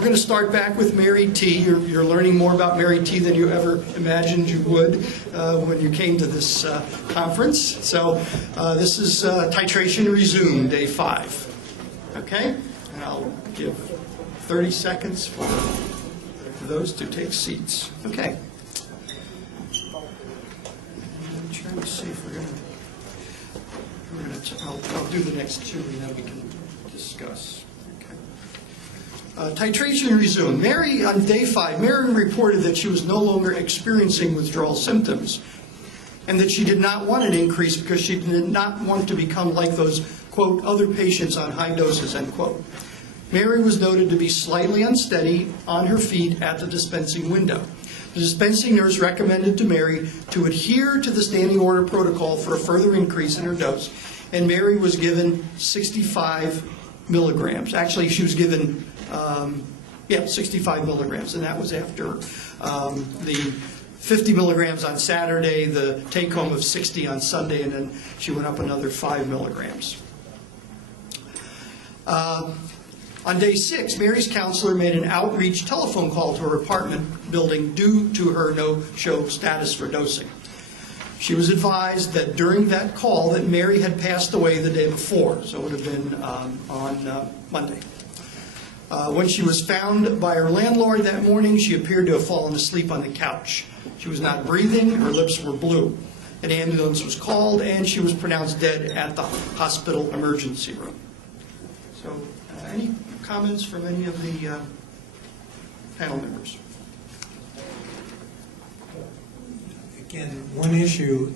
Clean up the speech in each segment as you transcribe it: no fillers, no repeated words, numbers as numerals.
We're going to start back with Mary T. You're learning more about Mary T. than you ever imagined you would when you came to this conference. So this is Titration Resume, Day 5. Okay? And I'll give 30 seconds for those to take seats. Okay. I'm trying to see if we're going to... I'll do the next two and then we can discuss. Titration resumed. Mary, on day 5, Mary reported that she was no longer experiencing withdrawal symptoms and that she did not want an increase because she did not want to become like those, quote, other patients on high doses, end quote. Mary was noted to be slightly unsteady on her feet at the dispensing window. The dispensing nurse recommended to Mary to adhere to the standing order protocol for a further increase in her dose, and Mary was given 65 milligrams. Actually, she was given 65 milligrams, and that was after the 50 milligrams on Saturday, the take-home of 60 on Sunday, and then she went up another 5 milligrams. On day 6, Mary's counselor made an outreach telephone call to her apartment building due to her no-show status for dosing. She was advised that during that call that Mary had passed away the day before, so it would have been on Monday. When she was found by her landlord that morning, she appeared to have fallen asleep on the couch. She was not breathing, her lips were blue. An ambulance was called, and she was pronounced dead at the hospital emergency room. So, any comments from any of the panel members? Again, one issue,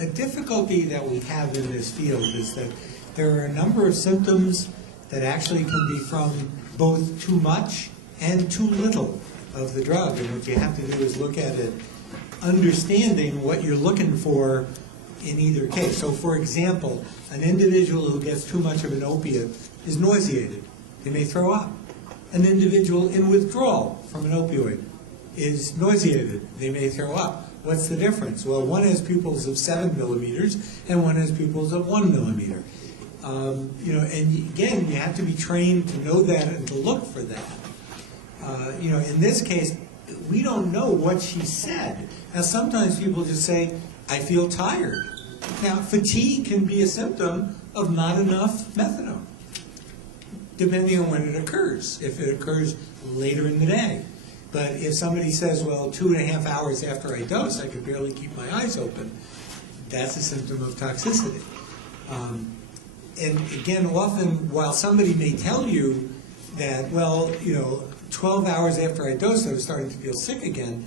a difficulty that we have in this field is that there are a number of symptoms that actually can be from both too much and too little of the drug. And what you have to do is look at it, understanding what you're looking for in either case. So, for example, an individual who gets too much of an opiate is nauseated. They may throw up. An individual in withdrawal from an opioid is nauseated. They may throw up. What's the difference? Well, one has pupils of 7 millimeters and one has pupils of 1 millimeter. And again, you have to be trained to know that and to look for that. In this case, we don't know what she said. Now, sometimes people just say, I feel tired. Now, fatigue can be a symptom of not enough methadone, depending on when it occurs. If it occurs later in the day. But if somebody says, well, 2.5 hours after I dose, I could barely keep my eyes open, that's a symptom of toxicity. And again, often, while somebody may tell you that, well, 12 hours after I dosed, I was starting to feel sick again,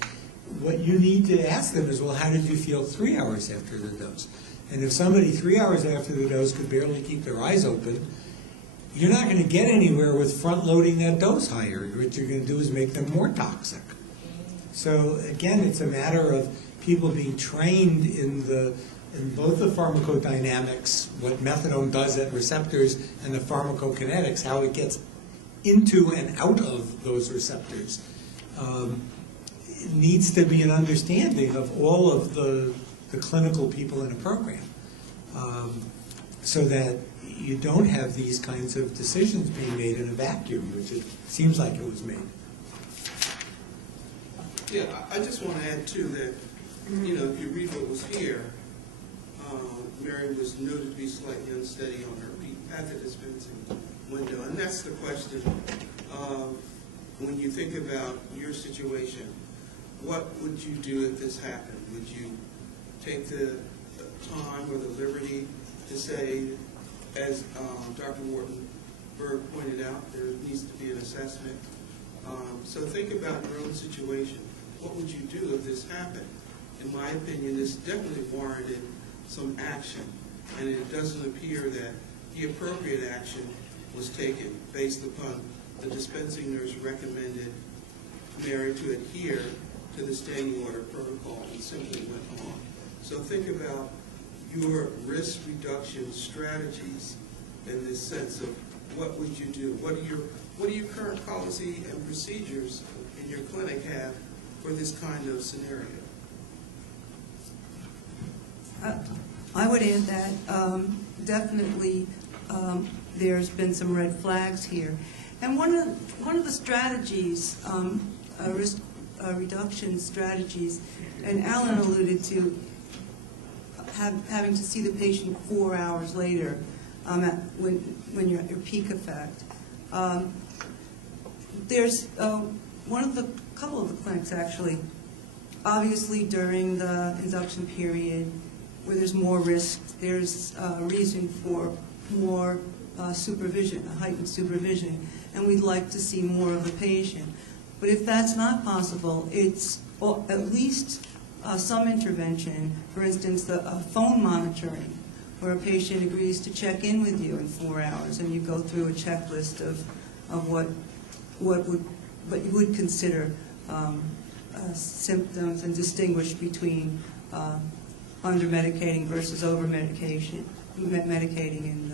what you need to ask them is, well, how did you feel 3 hours after the dose? And if somebody 3 hours after the dose could barely keep their eyes open, you're not going to get anywhere with front-loading that dose higher. What you're going to do is make them more toxic. So again, it's a matter of people being trained in both the pharmacodynamics, what methadone does at receptors, and the pharmacokinetics, how it gets into and out of those receptors. It needs to be an understanding of all of the clinical people in a program, so that you don't have these kinds of decisions being made in a vacuum, which it seems like it was made. Yeah, I just want to add, too, that, if you read what was here, Mary was noted to be slightly unsteady on her feet at the dispensing window. And that's the question. When you think about your situation, what would you do if this happened? Would you take the time or the liberty to say, as Dr. Wartenberg pointed out, there needs to be an assessment. So think about your own situation. What would you do if this happened? In my opinion, this definitely warranted some action, and it doesn't appear that the appropriate action was taken based upon the dispensing nurse recommended Mary to adhere to the standing order protocol and simply went on. So think about your risk reduction strategies in this sense of what would you do? What do your current policy and procedures in your clinic have for this kind of scenario? I would add that definitely there's been some red flags here. And one of the strategies, risk reduction strategies, and Alan alluded to having to see the patient 4 hours later when you're at your peak effect. There's couple of the clinics actually, obviously during the induction period where there's more risk, there's a reason for more supervision, heightened supervision, and we'd like to see more of the patient. But if that's not possible, it's at least some intervention, for instance, the phone monitoring, where a patient agrees to check in with you in 4 hours, and you go through a checklist of what you would consider symptoms and distinguish between under-medicating versus over-medicating and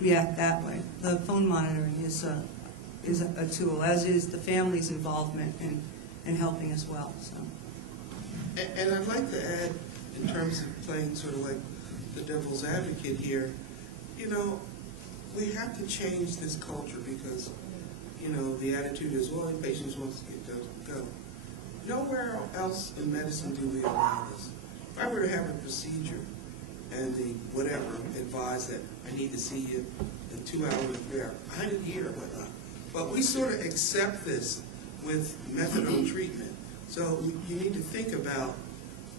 react that way. The phone monitoring is a tool, as is the family's involvement in helping as well. So. And I'd like to add, in terms of playing sort of like the devil's advocate here, you know, we have to change this culture because, you know, the attitude is, well, the patient wants to get go. Nowhere else in medicine do we allow this. If I were to have a procedure and the whatever advised that I need to see you in 2 hours there, I didn't hear whatnot. But we sort of accept this with methadone treatment. So you need to think about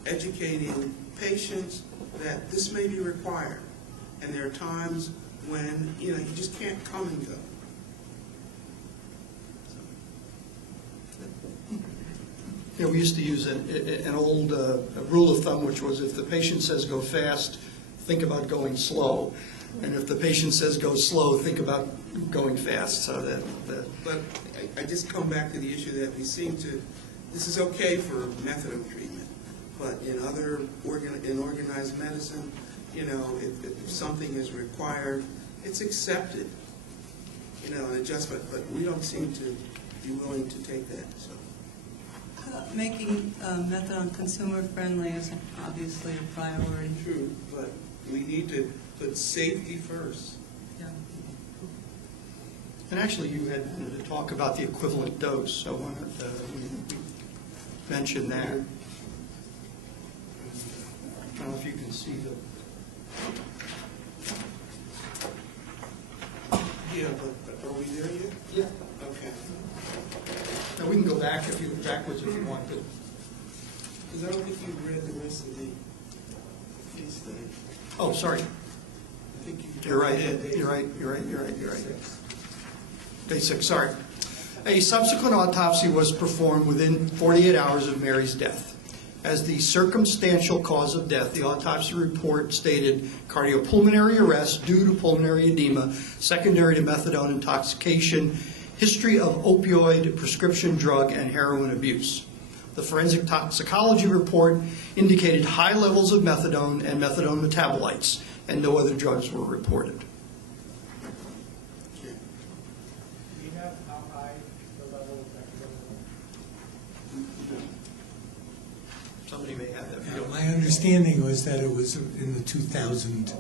educating patients that this may be required. And there are times when, you know, you just can't come and go. Yeah, we used to use an old rule of thumb, which was if the patient says go fast, think about going slow. And if the patient says go slow, think about going fast. So But I just come back to the issue that we seem to, this is okay for methadone treatment, but in other organized medicine, you know, if something is required, it's accepted, you know, an adjustment, but we don't seem to be willing to take that, so. Making methadone consumer-friendly is obviously a priority. True, but we need to put safety first. Yeah. And actually, you had wanted to talk about the equivalent dose, so why don't we mention that? I don't know if you can see the... Yeah, but are we there yet? Yeah. Okay. Now, we can go back if you look backwards if you want to. Because I don't think you read the rest of the case study. Oh, sorry. I think you. You're right. You're right. Day 6, sorry. A subsequent autopsy was performed within 48 hours of Mary's death. As the circumstantial cause of death, the autopsy report stated cardiopulmonary arrest due to pulmonary edema, secondary to methadone intoxication, history of opioid, prescription drug, and heroin abuse. The forensic toxicology report indicated high levels of methadone and methadone metabolites, and no other drugs were reported. Do you know how high the level of methadone? Somebody may have that view. My understanding was that it was in the 2,000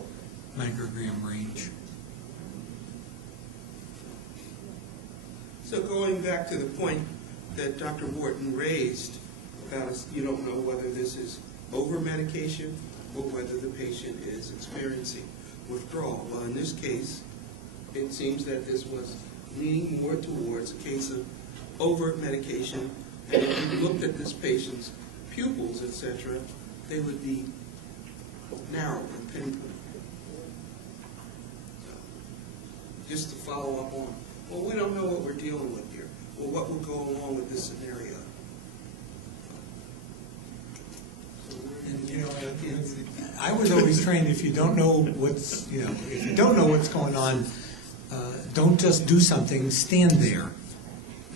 microgram range. So going back to the point that Dr. Wharton raised about you don't know whether this is over-medication or whether the patient is experiencing withdrawal. Well, in this case, it seems that this was leaning more towards a case of over-medication. And if you looked at this patient's pupils, etc., they would be narrow and pinpoint. So, just to follow up on, well, we don't know what we're dealing with here. Well, what would go along with this scenario? And, you know, I was always trained, if you don't know what's, if you don't know what's going on, don't just do something, stand there.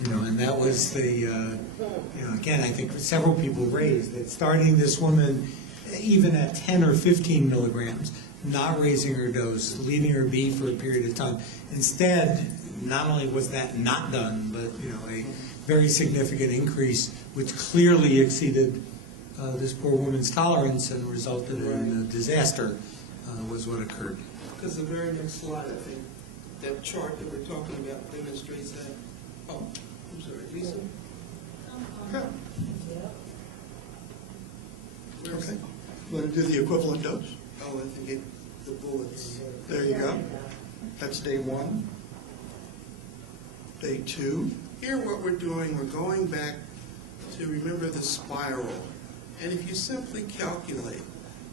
And that was the, again, I think several people raised that starting this woman, even at 10 or 15 milligrams, not raising her dose, leaving her be for a period of time. Instead, not only was that not done, but, a very significant increase, which clearly exceeded this poor woman's tolerance and resulted in a disaster, was what occurred. Because the very next slide, I think, that chart that we're talking about demonstrates that. Oh, I'm sorry, Lisa? Yeah. Where's Okay. Want to do the equivalent dose? Oh, I think it, the bullets. There you go. That's day 1. Day 2. Here what we're doing, we're going back to remember the spiral. And if you simply calculate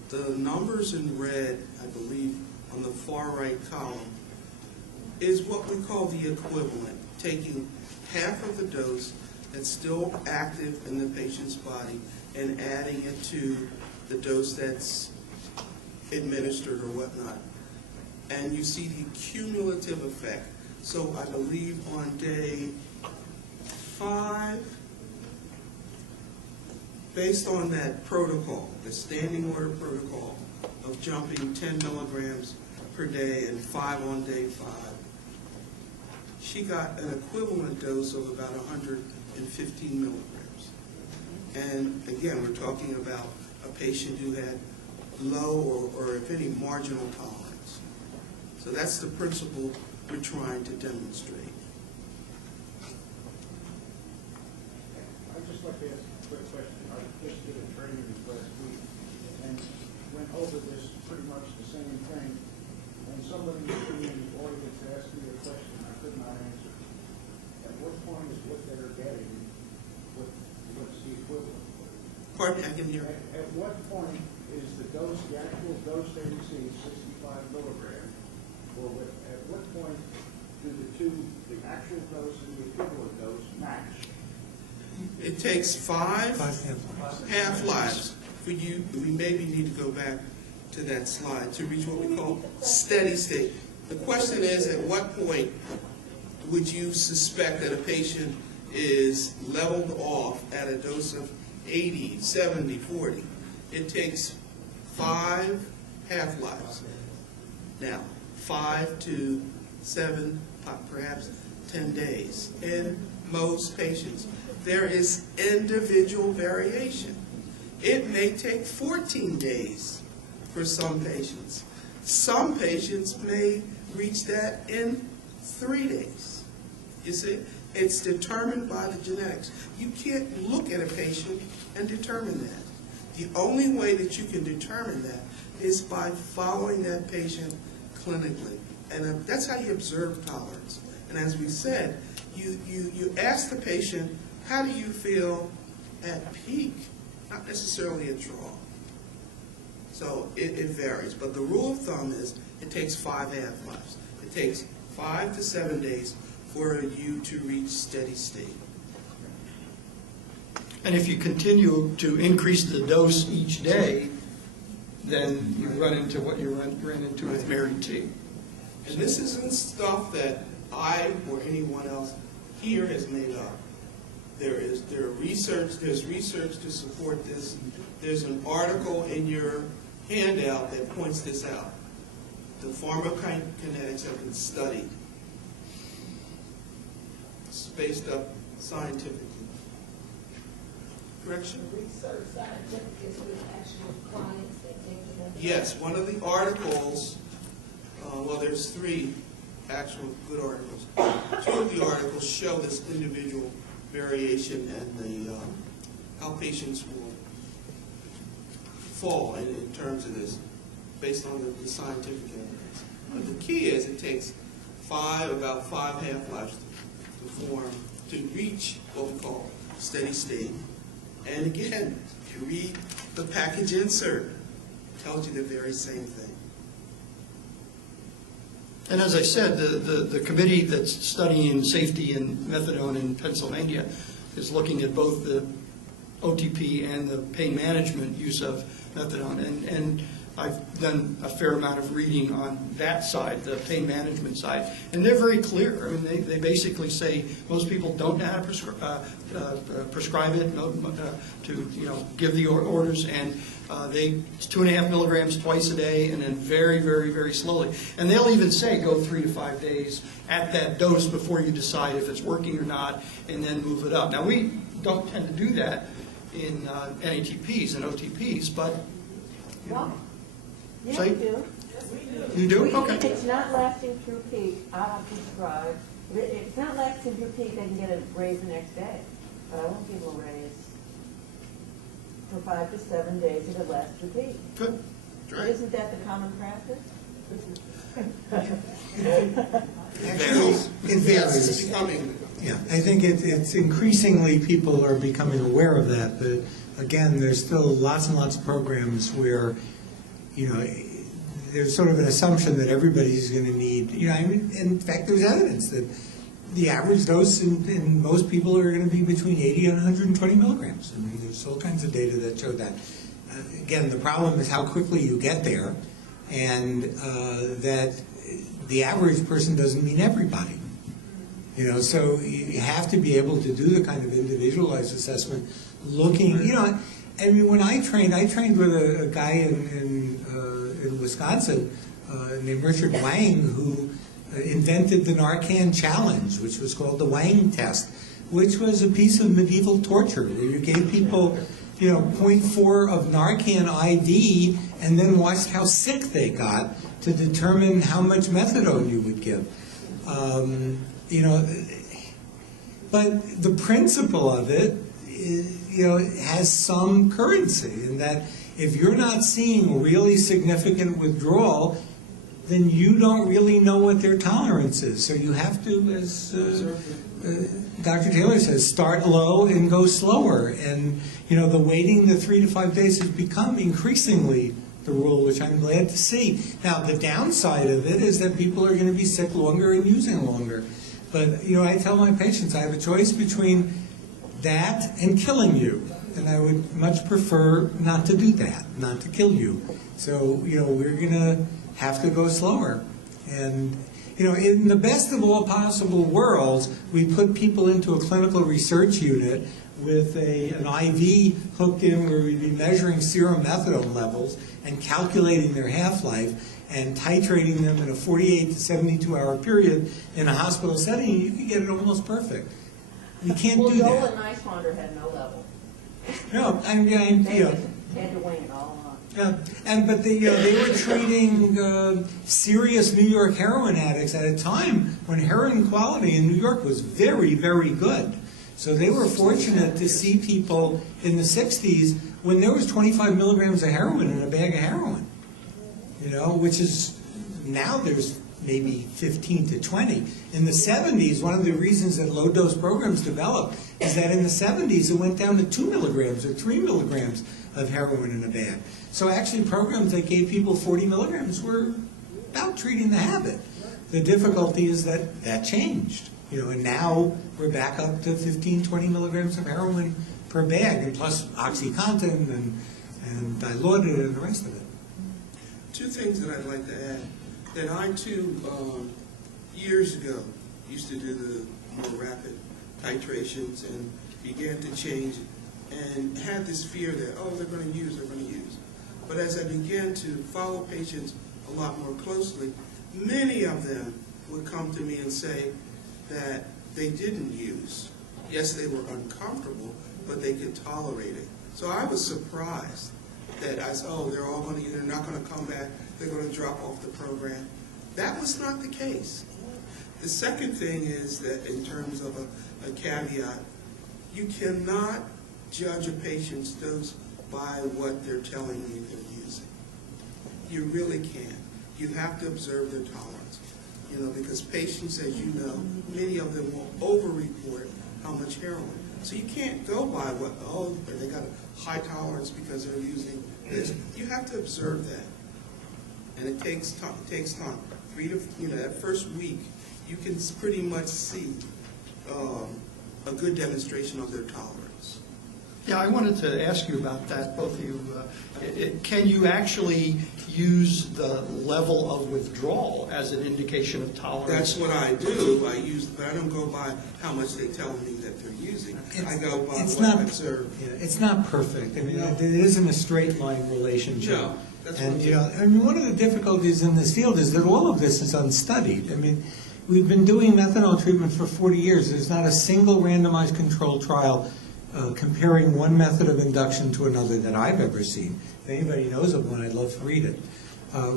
the numbers in red, I believe, on the far right column, is what we call the equivalent, taking half of the dose that's still active in the patient's body and adding it to the dose that's administered or whatnot. And you see the cumulative effect. So I believe on day 5, based on that protocol, the standing order protocol of jumping 10 milligrams per day and 5 on day 5, she got an equivalent dose of about 115 milligrams. And again, we're talking about a patient who had low or if any, marginal tolerance. So that's the principle we're trying to demonstrate. I'd just like to ask a quick question. I just did a training last week and went over this pretty much the same thing. And somebody in the audience asked me a question I could not answer. At what point is what they're getting, what's the equivalent? Pardon me, I can hear. At what point is the dose, the actual dose they receive, 65 milligrams, or at what point do the actual dose and the equivalent dose match? It takes 5 half-lives. half-lives for you. We maybe need to go back to that slide to reach what we call steady state. The question is, at what point would you suspect that a patient is leveled off at a dose of 80, 70, 40? It takes 5 half-lives. Now, 5 to 7, perhaps 10 days in most patients. There is individual variation. It may take 14 days for some patients. Some patients may reach that in 3 days. You see, it's determined by the genetics. You can't look at a patient and determine that. The only way that you can determine that is by following that patient clinically. And that's how you observe tolerance. And as we said, you ask the patient, how do you feel at peak? Not necessarily at draw. So it varies. But the rule of thumb is it takes 5 half-lives. It takes 5 to 7 days for you to reach steady state. And if you continue to increase the dose each day, then you run into what you ran into with Mary T. And this isn't stuff that I or anyone else here has made up. There's research to support this. There's an article in your handout that points this out. The pharmacokinetics have been studied. It's based up scientifically. Correction? Research scientific is with actual clients that take it. Yes, one of the articles, well, there's 3 actual good articles. 2 of the articles show this individual variation and how patients will fall in terms of this based on the scientific evidence. But the key is it takes about 5 half-lives to reach what we call steady state. And again, if you read the package insert, it tells you the very same thing. And as I said, the committee that's studying safety in methadone in Pennsylvania is looking at both the OTP and the pain management use of methadone. And I've done a fair amount of reading on that side, the pain management side, and they're very clear. I mean, they basically say most people don't know how to prescribe it, to give the orders, and it's 2.5 milligrams twice a day, and then very, very, very slowly. And they'll even say go 3 to 5 days at that dose before you decide if it's working or not, and then move it up. Now, we don't tend to do that in NATPs and OTPs, but Why? Yeah, Say- we do. You do? If Okay. it's not lasting through peak, I'll have to prescribe. If it's not lasting through peak, they can get a raise the next day. But I won't give them a raise for 5 to 7 days if it lasts through peak. Good. Isn't that the common practice? Actually, it Yes, it's varies. becoming, Yeah, I think it's increasingly people are becoming aware of that, but again, there's still lots and lots of programs where, you know, there's sort of an assumption that everybody's going to need, you know, I mean, in fact, there's evidence that the average dose in most people are going to be between 80 and 120 milligrams. I mean, there's all kinds of data that show that. Again, the problem is how quickly you get there, and that the average person doesn't mean everybody. You know, so you have to be able to do the kind of individualized assessment, looking, you know, I mean, when I trained with a guy in Wisconsin named Richard Wang, who invented the Narcan challenge, which was called the Wang test, which was a piece of medieval torture where you gave people, you know, 0.4 of Narcan ID and then watched how sick they got to determine how much methadone you would give. You know, but the principle of it, you know, has some currency in that if you're not seeing really significant withdrawal, then you don't really know what their tolerance is. So you have to, as Dr. Taylor says, start low and go slower. And, you know, the waiting the 3 to 5 days has become increasingly the rule, which I'm glad to see. Now, the downside of it is that people are going to be sick longer and using longer. But, you know, I tell my patients I have a choice between that and killing you. And I would much prefer not to do that, not to kill you. So, you know, we're going to have to go slower. And, you know, in the best of all possible worlds, we put people into a clinical research unit with an IV hooked in where we'd be measuring serum methadone levels and calculating their half-life and titrating them in a 48 to 72-hour period in a hospital setting. You could get it almost perfect. You can't do Well, Joel that. and Nicewander had no level. No, I mean, They you know, had to wing it all on. yeah, but they were treating serious New York heroin addicts at a time when heroin quality in New York was very, very good. So they were fortunate to see people in the 60s when there was 25 milligrams of heroin in a bag of heroin, you know, which is, now there's maybe 15 to 20. In the 70s, one of the reasons that low-dose programs developed is that in the 70s it went down to 2 milligrams or 3 milligrams of heroin in a bag. So actually programs that gave people 40 milligrams were about treating the habit. The difficulty is that that changed, you know, and now we're back up to 15, 20 milligrams of heroin per bag, and plus OxyContin and Dilaudid and the rest of it. two things that I'd like to add. That I too, years ago, used to do the more rapid titrations and began to change and had this fear that, oh, they're going to use. But as I began to follow patients a lot more closely, many of them would come to me and say that they didn't use. Yes, they were uncomfortable, but they could tolerate it. So I was surprised that I said, oh, they're not going to come back, they're going to drop off the program. That was not the case. The second thing is that in terms of a caveat, you cannot judge a patient's dose by what they're telling you they're using. You really can't. You have to observe their tolerance. You know, because patients, as you know, many of them will over-report how much heroin. So you can't go by what, oh, they got a high tolerance because they're using this. You have to observe that. And it takes time. That first week, you can pretty much see a good demonstration of their tolerance. Yeah, I wanted to ask you about that, both of you. Can you actually use the level of withdrawal as an indication of tolerance? That's what I do. But I don't go by how much they tell me that they're using. I go by what I observe. Yeah, it's not perfect. I mean, it isn't a straight line relationship. No, that's what And, I'm you know, I mean, one of the difficulties in this field is that all of this is unstudied. I mean, we've been doing methanol treatment for 40 years. There's not a single randomized controlled trial comparing one method of induction to another that I've ever seen. If anybody knows of one, I'd love to read it.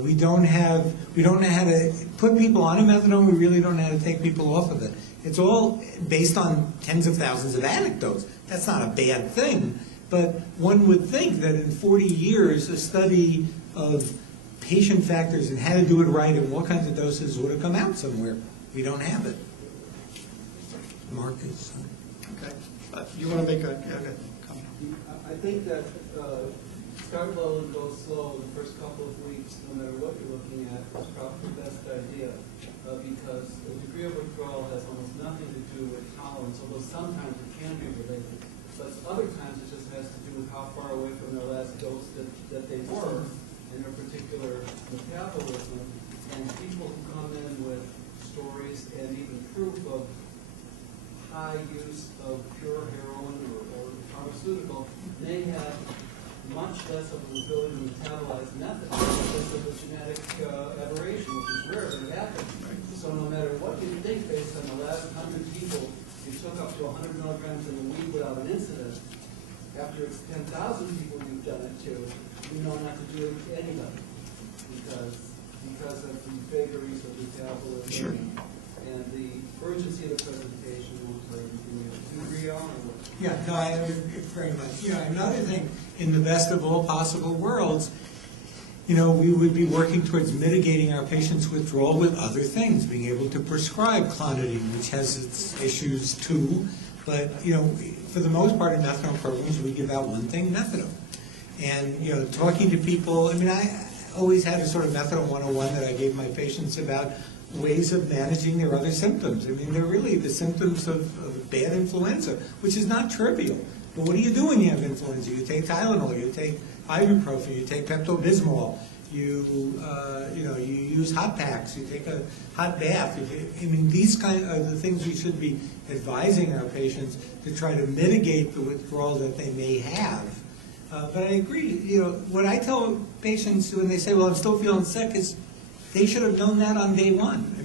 We don't know how to put people on a methadone, we really don't know how to take people off of it. It's all based on tens of thousands of anecdotes. That's not a bad thing, but one would think that in 40 years, a study of patient factors and how to do it right and what kinds of doses would have come out somewhere. We don't have it. Marcus? Okay. You want to make a comment? I think that start low and go slow in the first couple of weeks, no matter what you're looking at, is probably the best idea, because the degree of withdrawal has almost nothing to do with tolerance, although sometimes it can be related, but other times it just has to do with how far away from their last dose that they were in their particular metabolism. And people who come in with stories and even proof of high use of pure heroin or pharmaceutical may have much less of an ability to metabolize methadone because of a genetic aberration, which is rare, but it happens. So no matter what you think, based on the last 100 people, you took up to 100 milligrams in a week without an incident. After it's 10,000 people you've done it to, you know not to do it to anybody because of the vagaries of metabolism. Sure. And the urgency of the presentation won't play anything. Do you agree on or what? Yeah, no, I agree very much. Another thing, in the best of all possible worlds, we would be working towards mitigating our patients' withdrawal with other things, being able to prescribe clonidine, which has its issues too. But, for the most part in methadone programs, we give out one thing, methadone. And, talking to people, I always had a sort of methadone 101 that I gave my patients about ways of managing their other symptoms. They're really the symptoms of bad influenza, which is not trivial. But what do you do when you have influenza? You take Tylenol, you take ibuprofen, you take Pepto-Bismol, you use hot packs, you take a hot bath. These kind of the things we should be advising our patients to try to mitigate the withdrawal that they may have. But I agree, what I tell patients when they say, well, I'm still feeling sick, is they should have known that on day one.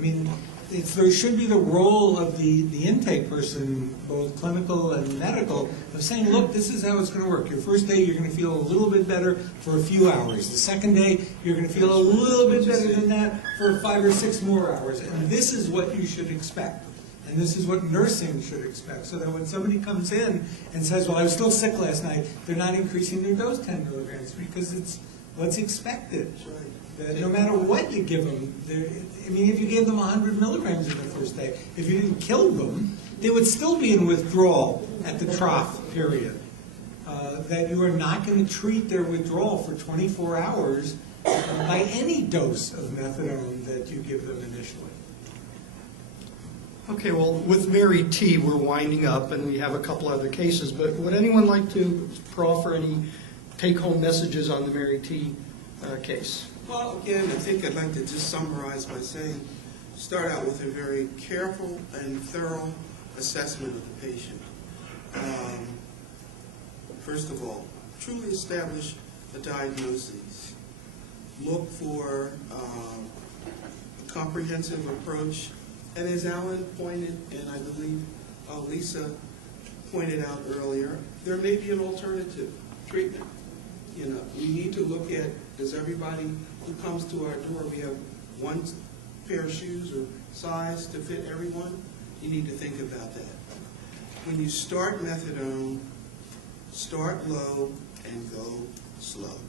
There should be the role of the intake person, both clinical and medical, of saying, look, this is how it's going to work. Your first day, you're going to feel a little bit better for a few hours. The second day, you're going to feel a little bit better than that for 5 or 6 more hours. And this is what you should expect. And this is what nursing should expect. So that when somebody comes in and says, well, I was still sick last night, they're not increasing their dose 10 milligrams because it's what's expected. That no matter what you give them, if you gave them 100 milligrams in the first day, if you didn't kill them, they would still be in withdrawal at the trough period. That you are not going to treat their withdrawal for 24 hours by any dose of methadone that you give them initially. Okay, well, with Mary T., we're winding up, and we have a couple other cases, but would anyone like to proffer any take-home messages on the Mary T. Case? Well, again, I think I'd like to just summarize by saying, start out with a very careful and thorough assessment of the patient. First of all, truly establish a diagnosis. Look for a comprehensive approach. And as Alan pointed, and I believe Lisa pointed out earlier, there may be an alternative treatment. We need to look at, does everybody who comes to our door, we have one pair of shoes or size to fit everyone? You need to think about that. When you start methadone, start low and go slow.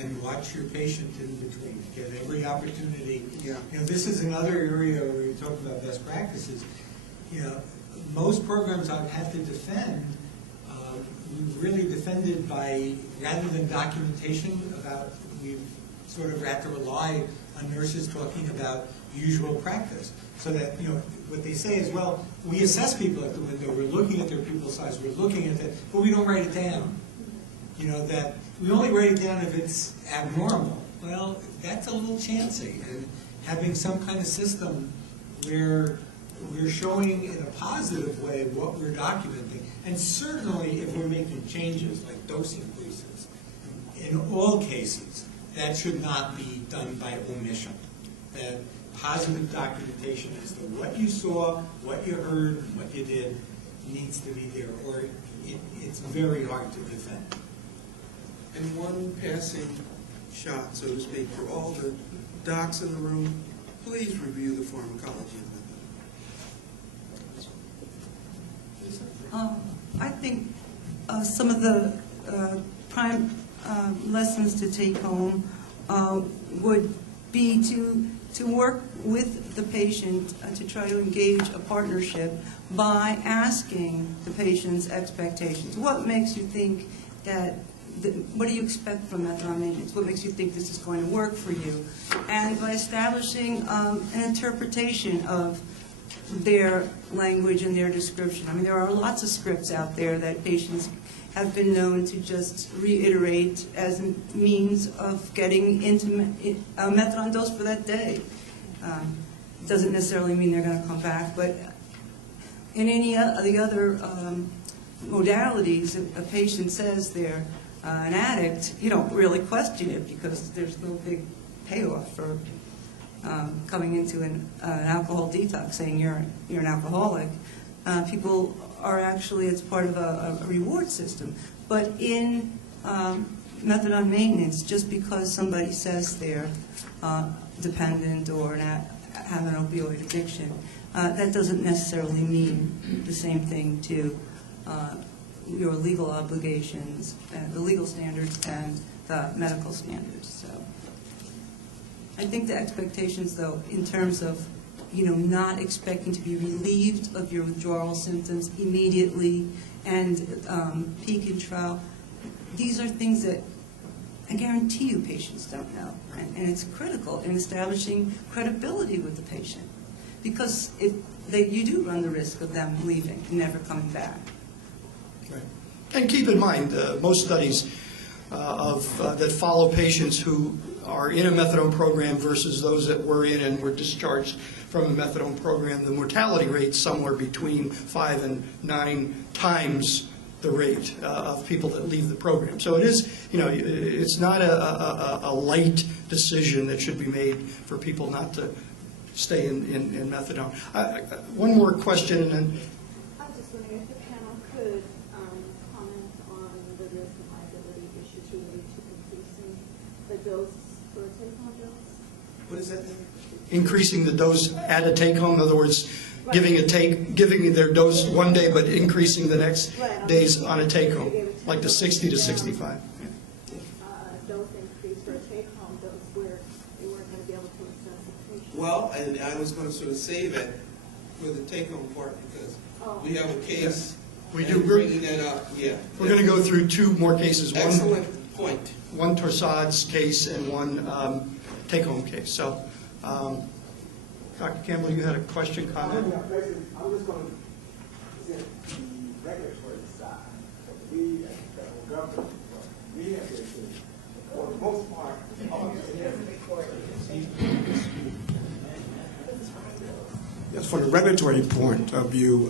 And watch your patient in between. Get every opportunity. Yeah. This is another area where you talk about best practices. Most programs I've had to defend, we've really defended by, rather than documentation about, we've sort of had to rely on nurses talking about usual practice. So that, what they say is, well, we assess people at the window, we're looking at their pupil size, we're looking at that, but we don't write it down. That we only write it down if it's abnormal. Well, that's a little chancy. And having some kind of system where we're showing in a positive way what we're documenting, and certainly if we're making changes like dose increases, in all cases, that should not be done by omission. That positive documentation as to what you saw, what you heard, and what you did needs to be there, or it's very hard to defend. And one passing shot, so to speak, for all the docs in the room, please review the pharmacology of methadone. I think some of the prime lessons to take home would be to work with the patient to try to engage a partnership by asking the patient's expectations. What makes you think that, what do you expect from methadone maintenance? What makes you think this is going to work for you? And by establishing an interpretation of their language and their description. I mean, there are lots of scripts out there that patients have been known to just reiterate as a means of getting into a methadone dose for that day. Doesn't necessarily mean they're going to come back, but in any of the other modalities, if a patient says they're an addict, you don't really question it because there's no big payoff for coming into an alcohol detox, saying you're an alcoholic. People are actually, it's part of a reward system. But in methadone maintenance, just because somebody says they're dependent or have an opioid addiction, that doesn't necessarily mean the same thing to your legal obligations, the legal standards and the medical standards. So I think the expectations, though, in terms of not expecting to be relieved of your withdrawal symptoms immediately and peak in trial, these are things that I guarantee you patients don't know. And it's critical in establishing credibility with the patient because you do run the risk of them leaving and never coming back. Right. And keep in mind, most studies that follow patients who are in a methadone program versus those that were in and were discharged from a methadone program, the mortality rate's somewhere between 5 and 9 times the rate of people that leave the program. So it is, it's not a light decision that should be made for people not to stay in methadone. One more question, and then I was just wondering if the panel could comment on the risk and liability issues related to increasing the dose for a take-home dose? What is that? increasing the dose at a take-home. In other words, giving their dose one day, but increasing the next days on a take-home, like the 60 to 65. Dose increase for a take-home dose where they weren't going to be able to assess the patient. Well, and I was going to sort of say that for the take-home part because we have a case. We do. Bringing that up, yeah. We're going to go through two more cases. Excellent point. One Torsad's case and one take-home case. So, Dr. Campbell, you had a question, comment? Basically, I'm just going to present the regulatory side. We, as the federal government, we have to, for the most part, yes, from the regulatory point of view,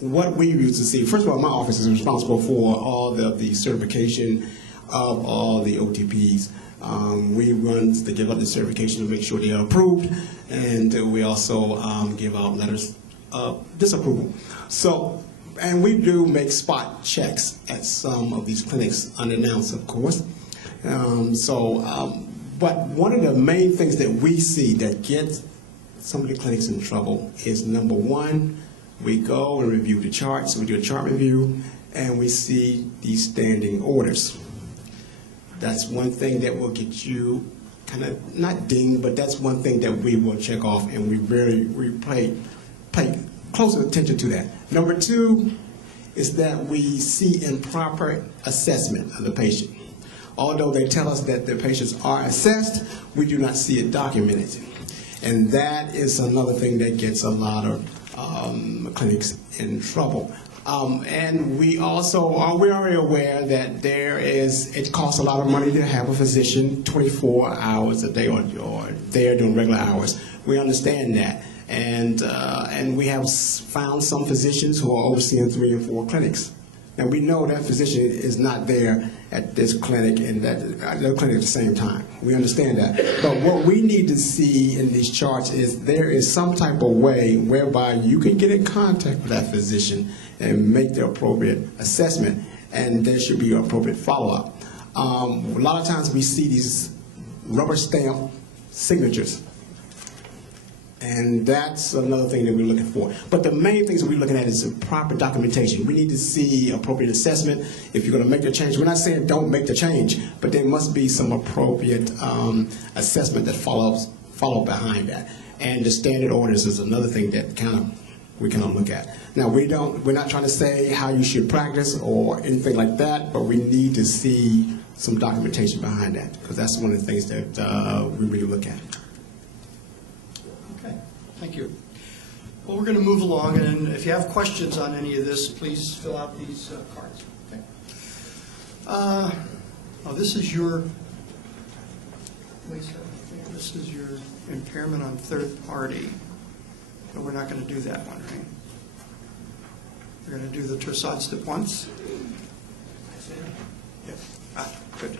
what we used to see, first of all, my office is responsible for all the certification of all the OTPs. We run to give up the certification to make sure they are approved, and we also give out letters of disapproval. So, and we do make spot checks at some of these clinics, unannounced, of course. But one of the main things that we see that gets some of the clinics in trouble is, number one, we go and review the charts, we do a chart review, and we see these standing orders. That's one thing that will get you kind of, not dinged, but that's one thing that we will check off, and we pay close attention to that. Number two is that we see improper assessment of the patient. Although they tell us that the patients are assessed, we do not see it documented. And that is another thing that gets a lot of clinics in trouble. And we also are very aware that it costs a lot of money to have a physician 24 hours a day or there doing regular hours. We understand that. And we have found some physicians who are overseeing 3 and 4 clinics. Now we know that physician is not there at this clinic and that other clinic at the same time. We understand that. But what we need to see in these charts is there is some type of way whereby you can get in contact with that physician and make the appropriate assessment, and there should be appropriate follow-up. A lot of times we see these rubber stamp signatures. And that's another thing that we're looking for. But the main things that we're looking at is the proper documentation. We need to see appropriate assessment. If you're going to make the change, we're not saying don't make the change, but there must be some appropriate assessment that follow behind that. And the standard orders is another thing that we can look at. Now we're not trying to say how you should practice or anything like that, but we need to see some documentation behind that, because that's one of the things that we really look at. Okay, thank you. Well, we're going to move along, and if you have questions on any of this, please fill out these cards. Okay. Oh, this is your, Lisa, this is your impairment on third party. But we're not going to do that one, right? We're going to do the Torsades de Pointes. Yeah. Ah, good.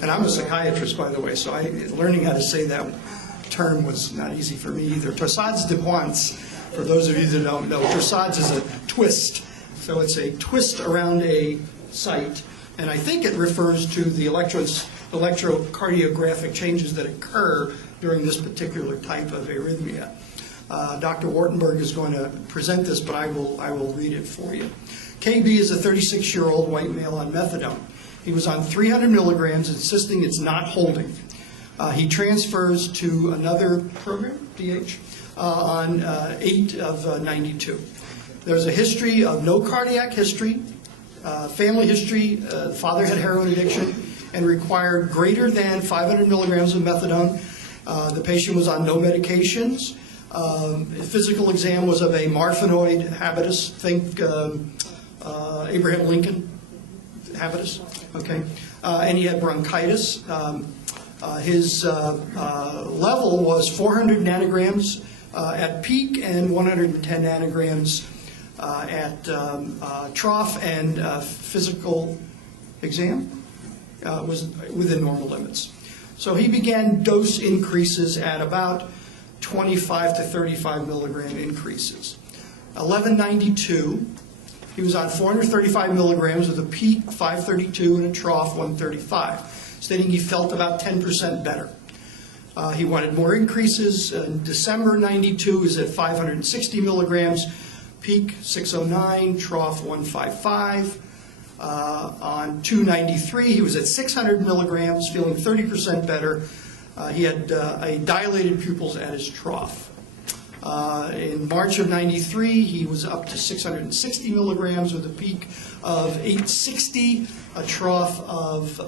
And I'm a psychiatrist, by the way, so learning how to say that term was not easy for me either. Torsades de Pointes, for those of you that don't know, torsades is a twist. So it's a twist around a site, and I think it refers to the electrocardiographic changes that occur during this particular type of arrhythmia. Dr. Wartenberg is going to present this, but I will read it for you. KB is a 36-year-old white male on methadone. He was on 300 milligrams, insisting it's not holding. He transfers to another program, DH, on 8 of 92. There's a history of no cardiac history, family history. The father had heroin addiction and required greater than 500 milligrams of methadone. The patient was on no medications. Physical exam was of a marfanoid habitus. Think Abraham Lincoln habitus. Okay, and he had bronchitis. His level was 400 nanograms at peak and 110 nanograms at trough, and physical exam was within normal limits. So he began dose increases at about 25 to 35 milligram increases. 1192, he was on 435 milligrams with a peak 532 and a trough 135, stating he felt about 10% better. He wanted more increases. In December 92, is at 560 milligrams, peak 609, trough 155. On 293, he was at 600 milligrams, feeling 30% better. He had dilated pupils at his trough. In March of 93, he was up to 660 milligrams with a peak of 860, a trough of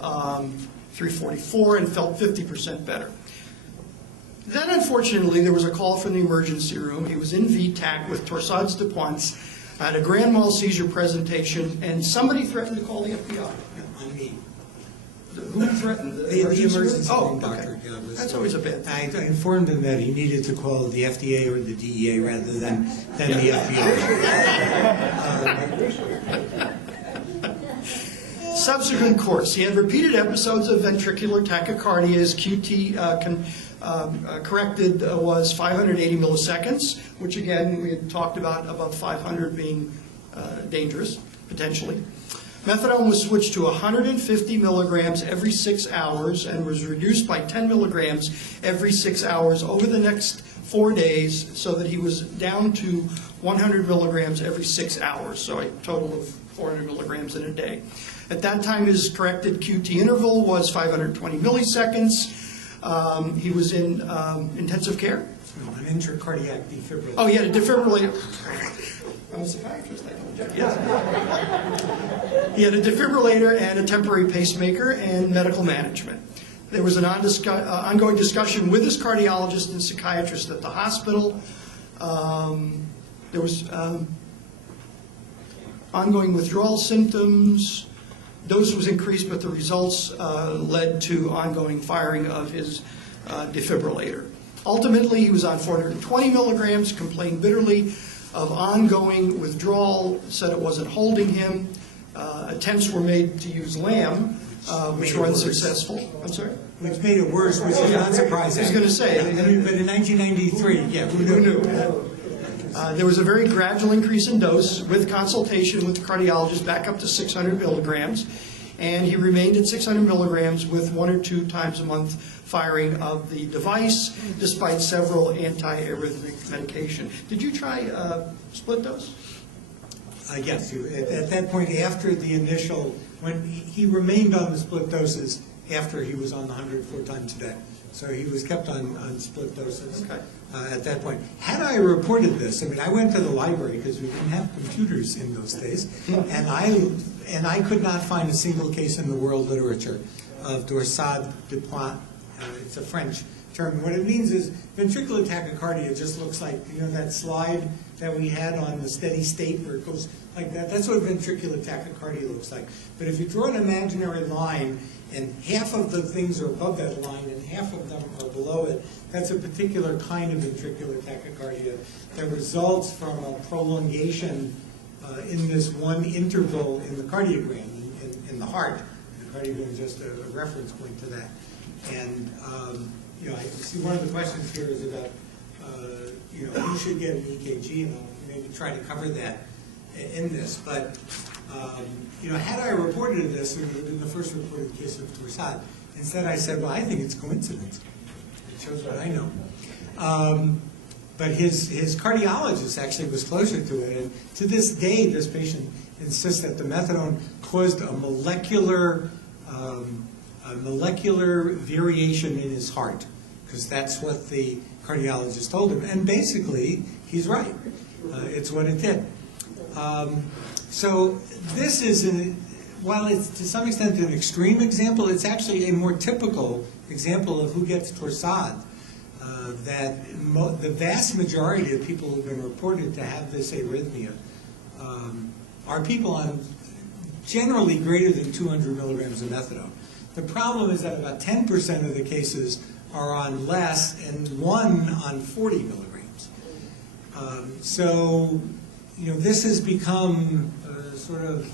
344, and felt 50% better. Then, unfortunately, there was a call from the emergency room. He was in VTAC with Torsades de Pointes, had a grand mal seizure presentation, and somebody threatened to call the FBI. I mean, Who threatened? the emergency Oh, room, okay. Dr. That's always a bad thing. I informed him that he needed to call the FDA or the DEA rather than the FBI. Subsequent course, he had repeated episodes of ventricular tachycardia. His QT corrected was 580 milliseconds, which again, we had talked about above 500 being dangerous, potentially. Methadone was switched to 150 milligrams every 6 hours and was reduced by 10 milligrams every 6 hours over the next 4 days, so that he was down to 100 milligrams every 6 hours, so a total of 400 milligrams in a day. At that time, his corrected QT interval was 520 milliseconds. He was in intensive care. An intracardiac defibrillator. Oh, he had a defibrillator. I'm a psychiatrist, I told you. Yes. He had a defibrillator and a temporary pacemaker and medical management. There was an ongoing discussion with his cardiologist and psychiatrist at the hospital. There was ongoing withdrawal symptoms. Dose was increased, but the results led to ongoing firing of his defibrillator. Ultimately, he was on 420 milligrams, complained bitterly of ongoing withdrawal, said it wasn't holding him. Attempts were made to use LAM, which were unsuccessful. I'm sorry? Which made it worse, which is not surprising. I was going to say. But in 1993, yeah, Who knew? There was a very gradual increase in dose with consultation with the cardiologist back up to 600 milligrams. and he remained at 600 milligrams with 1 or 2 times a month firing of the device, despite several antiarrhythmic medication. Did you try split dose? Yes, at that point, after the initial, when he remained on the split doses after he was on the 100 4 times a day. So he was kept on split doses Okay. at that point. Had I reported this, I mean, I went to the library because we didn't have computers in those days, and I could not find a single case in the world literature of Torsades de Pointes. It's a French term. What it means is ventricular tachycardia just looks like, you know, that slide that we had on the steady state where it goes like that. That's what ventricular tachycardia looks like. But if you draw an imaginary line and half of the things are above that line and half of them are below it, that's a particular kind of ventricular tachycardia that results from a prolongation in this one interval in the cardiogram, in the heart. The cardiogram is just a reference point to that. And you know, I see one of the questions here is about you know, who should get an EKG, and I'll maybe try to cover that in this. But you know, had I reported this in the first reported case of Torsades, instead I said, well, I think it's coincidence. It shows what I know. But his cardiologist actually was closer to it, and to this day, this patient insists that the methadone caused a molecular variation in his heart, because that's what the cardiologist told him. And basically, he's right. It's what it did. So this is, while it's to some extent an extreme example, it's actually a more typical example of who gets Torsades. That the vast majority of people who have been reported to have this arrhythmia are people on generally greater than 200 milligrams of methadone. The problem is that about 10% of the cases are on less and 1 on 40 milligrams. So, you know, this has become sort of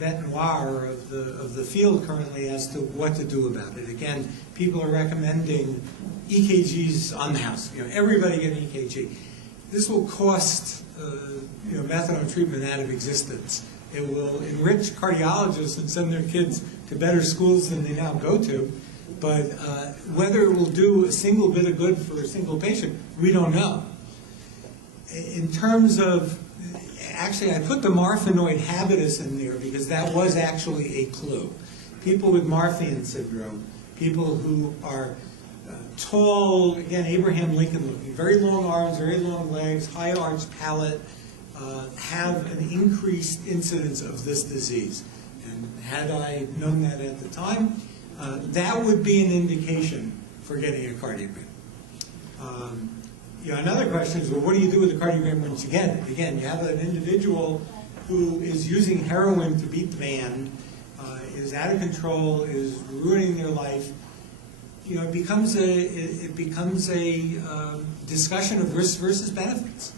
bête noire of the field currently as to what to do about it. Again, people are recommending EKGs on the house. You know, everybody get an EKG. This will cost you know, methadone treatment out of existence. It will enrich cardiologists and send their kids to better schools than they now go to. But whether it will do a single bit of good for a single patient, we don't know. In terms of, actually, I put the Marfanoid habitus in there because that was actually a clue. People with Marfan syndrome, people who are tall, again, Abraham Lincoln looking, very long arms, very long legs, high arched palate, have an increased incidence of this disease. And had I known that at the time, that would be an indication for getting a cardiogram. You know, another question is, well, what do you do with the cardiogram once you get it? Again, you have an individual who is using heroin to beat the band, is out of control, is ruining their life. You know, it becomes a discussion of risks versus benefits.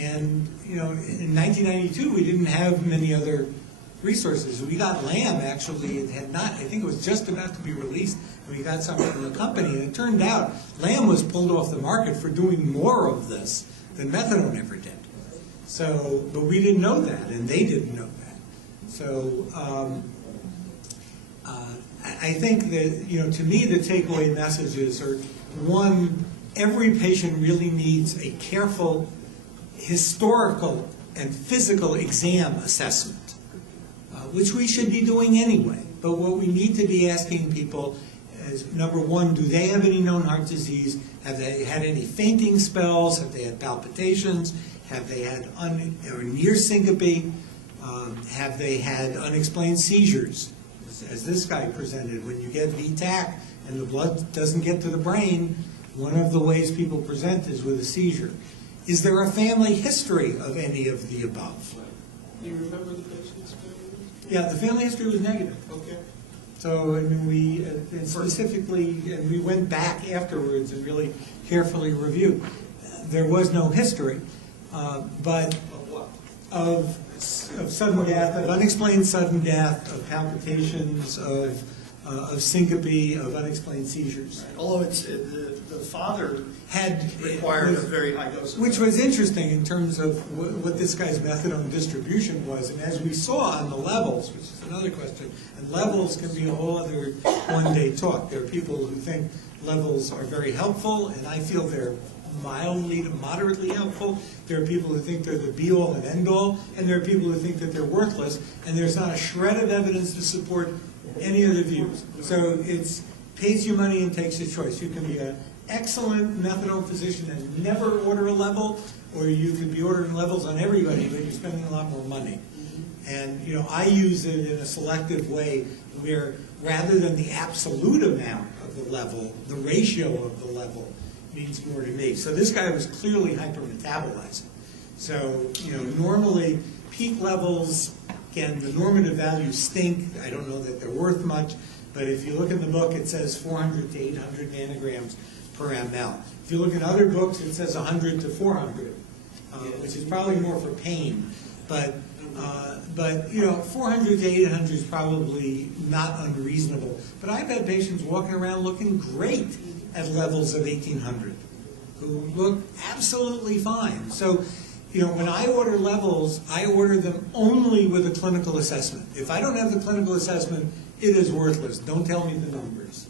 And you know, in 1992, we didn't have many other resources. We got LAM, actually. It had not, I think it was just about to be released, and we got something from the company. And it turned out LAM was pulled off the market for doing more of this than methadone ever did. So, but we didn't know that, and they didn't know that. So, I think that, you know, to me, the takeaway messages are, one, every patient really needs a careful historical and physical exam assessment, which we should be doing anyway. But what we need to be asking people is, number one, do they have any known heart disease? Have they had any fainting spells? Have they had palpitations? Have they had or near syncope? Have they had unexplained seizures? As this guy presented, when you get VTAC and the blood doesn't get to the brain, one of the ways people present is with a seizure. Is there a family history of any of the above? Do you remember the patient's family? Yeah, the family history was negative. Okay. So, I mean, we and specifically, and we went back afterwards and really carefully reviewed. There was no history, but of sudden death, of unexplained sudden death, of palpitations, of of syncope, of unexplained seizures. Although the father Had required a very high dose of which was interesting in terms of what this guy's methadone distribution was. And as we saw on the levels, which is another question, and levels can be a whole other one-day talk. There are people who think levels are very helpful, and I feel they're mildly to moderately helpful. There are people who think they're the be-all and end-all, and there are people who think that they're worthless, and there's not a shred of evidence to support any of the views. So it's pays you money and takes your choice. You can be an excellent methadone physician and never order a level, or you could be ordering levels on everybody, but you're spending a lot more money. And I use it in a selective way where rather than the absolute amount of the level, the ratio of the level means more to me. So this guy was clearly hypermetabolizing. So, normally peak levels, again, the normative values stink. I don't know that they're worth much, but if you look in the book, it says 400 to 800 nanograms per ml. If you look in other books, it says 100 to 400, which is probably more for pain. But 400 to 800 is probably not unreasonable. But I've had patients walking around looking great at levels of 1800, who look absolutely fine. So, when I order levels, I order them only with a clinical assessment. If I don't have the clinical assessment, it is worthless. Don't tell me the numbers.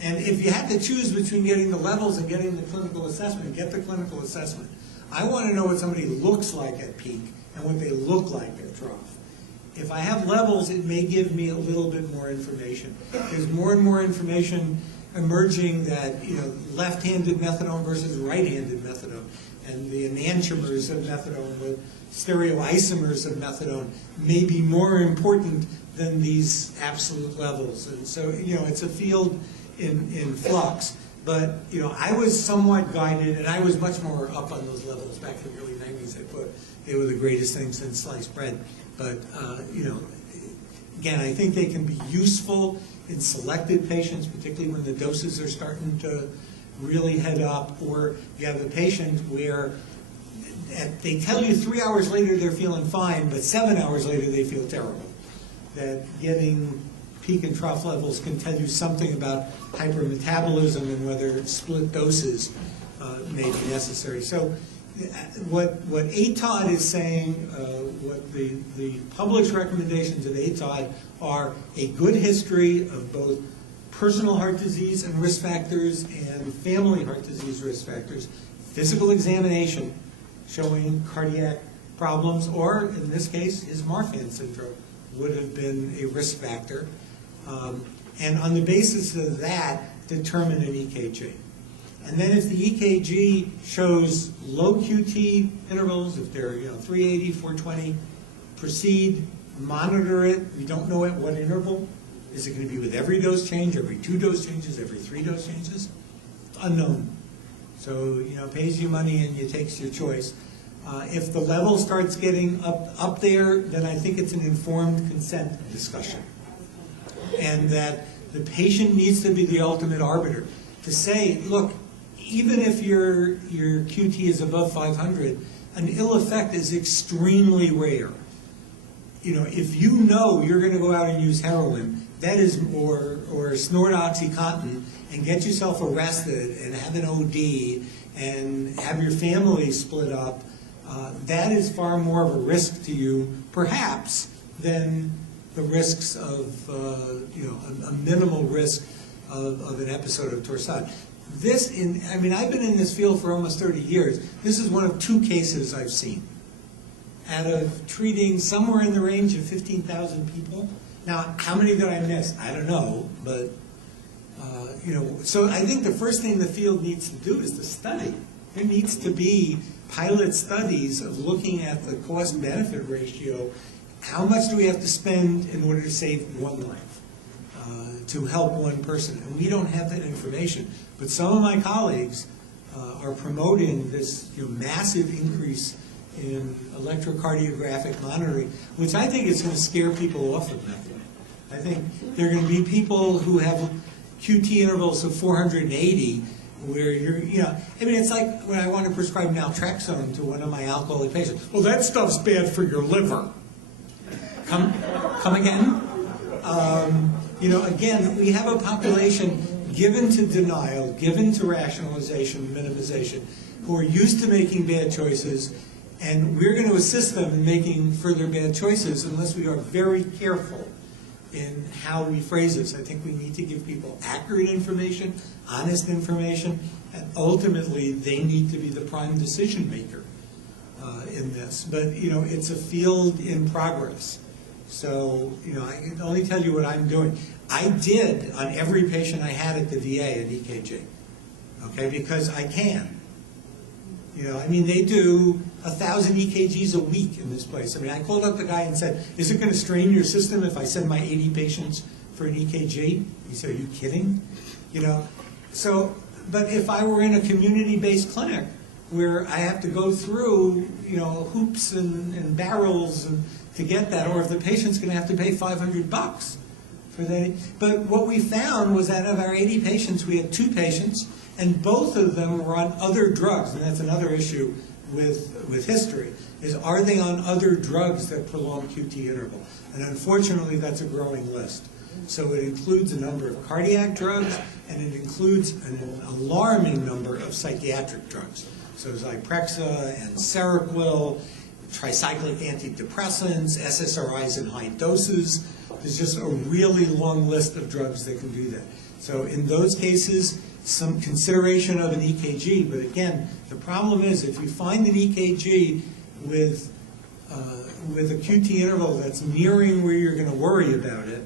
And if you have to choose between getting the levels and getting the clinical assessment, get the clinical assessment. I want to know what somebody looks like at peak and what they look like at trough. If I have levels, it may give me a little bit more information. There's more and more information emerging that, left-handed methadone versus right-handed methadone, and the enantiomers of methadone, the stereoisomers of methadone may be more important than these absolute levels. And so, it's a field in flux. But, I was somewhat guided, and I was much more up on those levels back in the early 90s. I thought they were the greatest thing since sliced bread. But, again, I think they can be useful in selected patients, particularly when the doses are starting to really head up, or you have a patient where they tell you 3 hours later they're feeling fine, but 7 hours later they feel terrible. That getting peak and trough levels can tell you something about hypermetabolism and whether split doses may be necessary. So what ATOD is saying, what the published recommendations of ATOD are a good history of both personal heart disease and risk factors and family heart disease risk factors, physical examination showing cardiac problems, or in this case, his Marfan syndrome would have been a risk factor. And on the basis of that, determine an EKG. And then if the EKG shows low QT intervals, if they're 380, 420, proceed, monitor it. We don't know at what interval. Is it going to be with every dose change, every 2 dose changes, every 3 dose changes? Unknown. So, pays you money and it takes your choice. If the level starts getting up there, then I think it's an informed consent discussion. And that the patient needs to be the ultimate arbiter. To say, look, even if your QT is above 500, an ill effect is extremely rare. If you know you're going to go out and use heroin, that is, or snort OxyContin and get yourself arrested and have an OD and have your family split up, that is far more of a risk to you, perhaps, than the risks of, a minimal risk of an episode of Torsades. I've been in this field for almost 30 years. This is one of 2 cases I've seen out of treating somewhere in the range of 15,000 people. Now, how many did I miss? I don't know, but, so I think the first thing the field needs to do is to study. There needs to be pilot studies of looking at the cost-benefit ratio. How much do we have to spend in order to save one life, to help one person? And we don't have that information. But some of my colleagues are promoting this massive increase in electrocardiographic monitoring, which I think is going to scare people off of methadone. I think there are going to be people who have QT intervals of 480 where it's like when I want to prescribe naltrexone to one of my alcoholic patients. Well, that stuff's bad for your liver. Come again? You know, again, we have a population given to denial, given to rationalization, minimization, who are used to making bad choices, and we're going to assist them in making further bad choices unless we are very careful in how we phrase this. I think we need to give people accurate information, honest information, and ultimately they need to be the prime decision maker in this. But, you know, it's a field in progress. So, you know, I can only tell you what I'm doing. I did on every patient I had at the VA an EKG, okay, because I can. You know, I mean, they do 1,000 EKGs a week in this place. I mean, I called up the guy and said, is it going to strain your system if I send my 80 patients for an EKG? He said, are you kidding? You know, so, but if I were in a community-based clinic where I have to go through, you know, hoops and barrels and to get that, or if the patient's going to have to pay $500 for that. But what we found was out of our 80 patients, we had 2 patients, and both of them were on other drugs, and that's another issue with history, is are they on other drugs that prolong QT interval? And unfortunately, that's a growing list. So it includes a number of cardiac drugs, and it includes an alarming number of psychiatric drugs. So Zyprexa and Seroquel, tricyclic antidepressants, SSRIs in high doses. There's just a really long list of drugs that can do that. So in those cases, some consideration of an EKG. But again, the problem is if you find an EKG with a QT interval that's nearing where you're going to worry about it,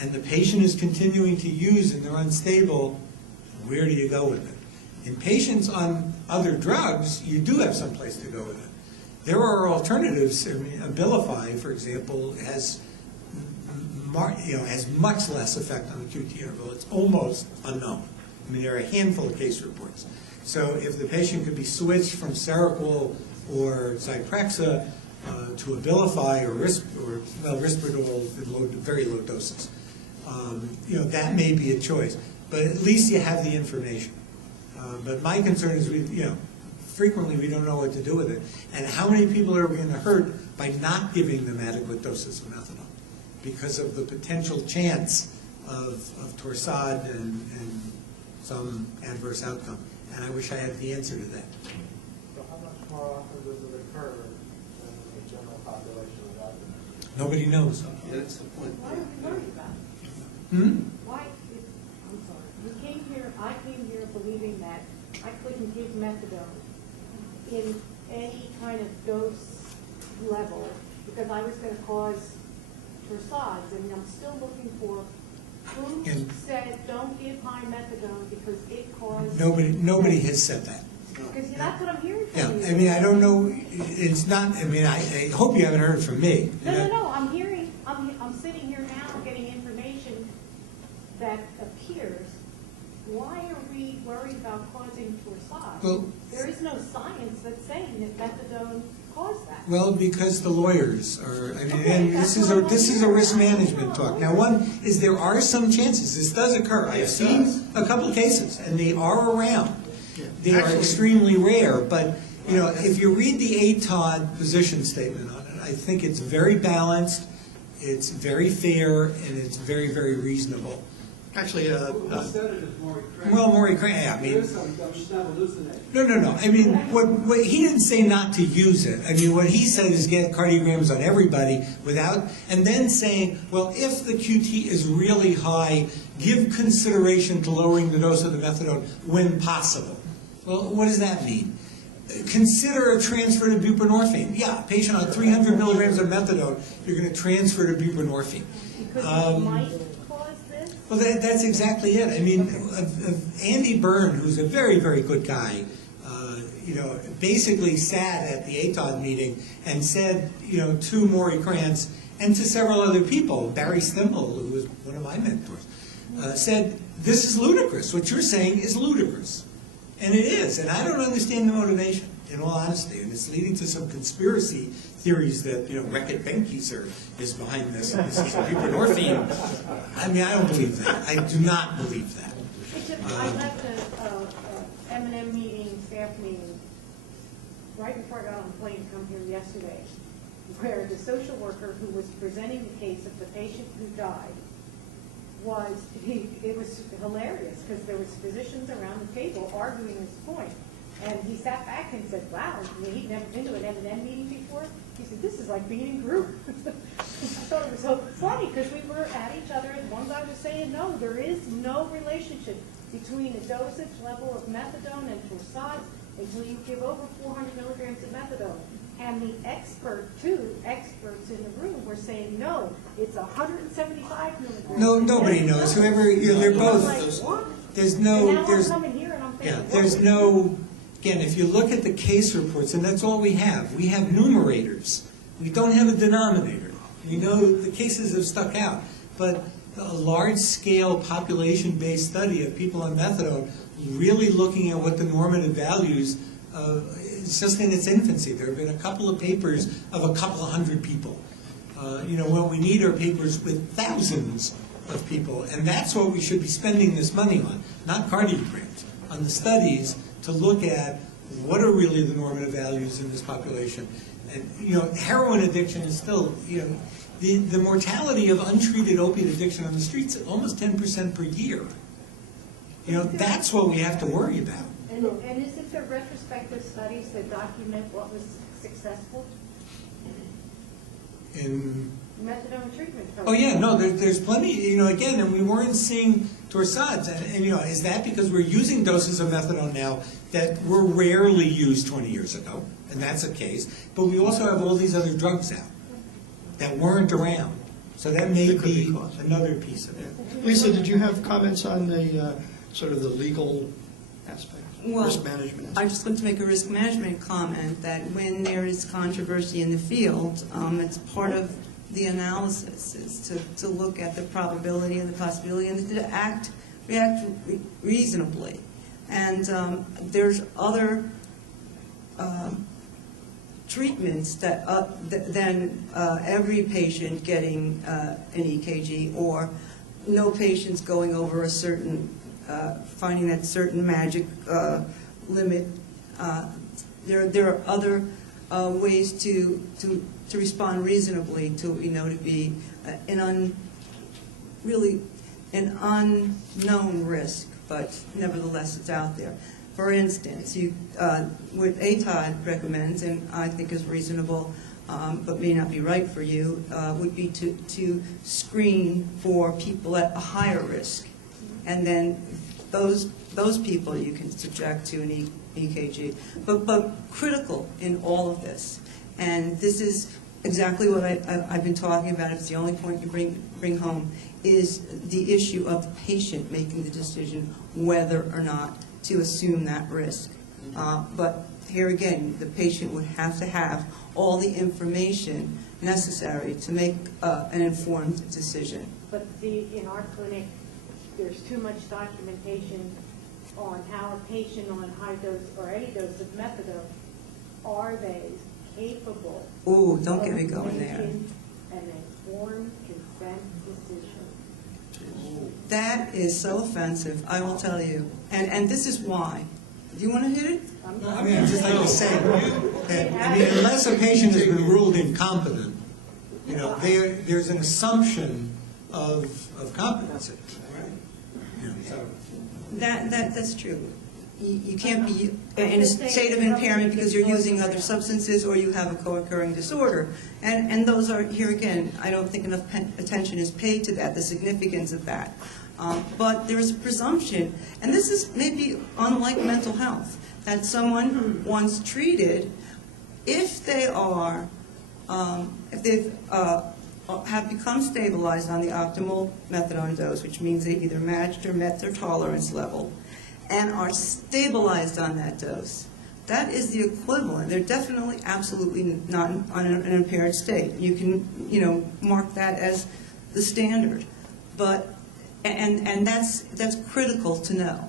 and the patient is continuing to use and they're unstable, where do you go with it? In patients on other drugs, you do have some place to go with it. There are alternatives. I mean, Abilify, for example, has much less effect on the QT interval. It's almost unknown. I mean, there are a handful of case reports. So if the patient could be switched from Seroquel or Zyprexa to Abilify or Risperdal in very low doses, you know, that may be a choice. But at least you have the information. But my concern is, frequently we don't know what to do with it. And how many people are we going to hurt by not giving them adequate doses of methadone because of the potential chance of torsade and some adverse outcome? And I wish I had the answer to that. So how much more often does it occur than in the general population without it? Nobody knows. Yeah, that's the point. Why are we worried about it? Why, I'm sorry, I came here believing that I couldn't give methadone in any kind of dose level because I was going to cause torsades, and I'm still looking for who said don't give high methadone because it caused... Nobody has said that. Because that's what I'm hearing from Yeah, you. I mean, I don't know, it's not, I mean, I hope you haven't heard it from me. No, I'm hearing, I'm sitting here now getting information that appears. Why are we worried about causing torsades? Well, there is no science that's saying that methadone caused that. well, because the lawyers are, I mean, Okay, and that's this what is a I'm risk hearing. management talk. Now, one is there are some chances, this does occur. I've seen a couple cases, and they are around. They are extremely rare, but, you know, if you read the ATOD position statement on it, I think it's very balanced, it's very fair, and it's very, very reasonable. Actually, Who said it is Maury Craig? Well, Maury Craig, I mean, There's some, I'm just not hallucinating. no. I mean, what he didn't say not to use it. I mean, what he said is get cardiograms on everybody without, and then saying, well, if the QT is really high, give consideration to lowering the dose of the methadone when possible. Well, what does that mean? Consider a transfer to buprenorphine. Yeah, patient on 300 milligrams of methadone, you're going to transfer to buprenorphine. Because it might cause this? Well, that's exactly it. I mean, Andy Byrne, who's a very, very good guy, basically sat at the ATOD meeting and said, to Maury Krantz and to several other people, Barry Stimple, who was one of my mentors, said, this is ludicrous. What you're saying is ludicrous. And it is. And I don't understand the motivation, in all honesty. And it's leading to some conspiracy theories that, Reckitt Benckiser is behind this. And this is buprenorphine. I mean, I don't believe that. I do not believe that. I left a M&M meeting, staff meeting, right before I got on the plane to come here yesterday, where the social worker who was presenting the case of the patient who died was, it was hilarious, because there was physicians around the table arguing this point. And he sat back and said, wow, he'd never been to an M&M meeting before. He said, this is like being in group. I thought it was so funny, because we were at each other, and one guy was saying, no, there is no relationship between the dosage level of methadone and Torsades until you give over 400 milligrams of methadone. And the experts in the room were saying, no, it's 175 milligrams. No, nobody knows. Whoever, they're both. Like, what? There's And no, now I'm there's, coming here and I'm thinking, yeah, what? there's no, again, if you look at the case reports, and that's all we have numerators. We don't have a denominator. We know the cases have stuck out, but a large-scale population-based study of people on methadone really looking at what the normative values it's just in its infancy. There have been a couple of papers of a couple of hundred people. What we need are papers with thousands of people, and that's what we should be spending this money on, not cardiograms, on the studies to look at what are really the normative values in this population. And, heroin addiction is still, the mortality of untreated opiate addiction on the streets is almost 10% per year. That's what we have to worry about. And isn't there retrospective studies that document what was successful? In Methadone treatment Oh program. yeah, no, there's plenty, again, and we weren't seeing Torsades, and is that because we're using doses of methadone now that were rarely used 20 years ago, and that's a case, but we also have all these other drugs out that weren't around, so that may That could be be caused. another piece of it. Lisa, did you have comments on the sort of the legal aspect, Well, risk management aspect? I'm just going to make a risk management comment that when there is controversy in the field, it's part of the analysis is to look at the probability and the possibility and to react reasonably. And there's other treatments that than every patient getting an EKG or no patients going over a certain finding that certain magic limit. There are other ways to respond reasonably to be really an unknown risk, but nevertheless it's out there. For instance, what ATOD recommends, and I think is reasonable, but may not be right for you, would be to screen for people at a higher risk. And then those people you can subject to an EKG. But critical in all of this, and this is exactly what I've been talking about, it's the only point you bring home, is the issue of the patient making the decision whether or not to assume that risk. But here again, the patient would have to have all the information necessary to make an informed decision. But see, in our clinic, there's too much documentation on how a patient on high dose or any dose of methadone, are they capable Ooh, don't get me of going there. making an informed consent decision? That is so offensive, I will tell you. And this is why. Do you want to hit it? I'd just like to say that, unless a patient has been ruled incompetent, there's an assumption of competency. So. That's true. You can't be in a state of impairment because you're using other substances or you have a co-occurring disorder. And those are, here again, I don't think enough attention is paid to that, the significance of that. But there's a presumption, and this is maybe unlike mental health, that someone once treated, if they are, if they've have become stabilized on the optimal methadone dose, which means they either matched or met their tolerance level, and are stabilized on that dose, that is the equivalent. They're definitely, absolutely not on an impaired state. You can, mark that as the standard. But, and that's critical to know,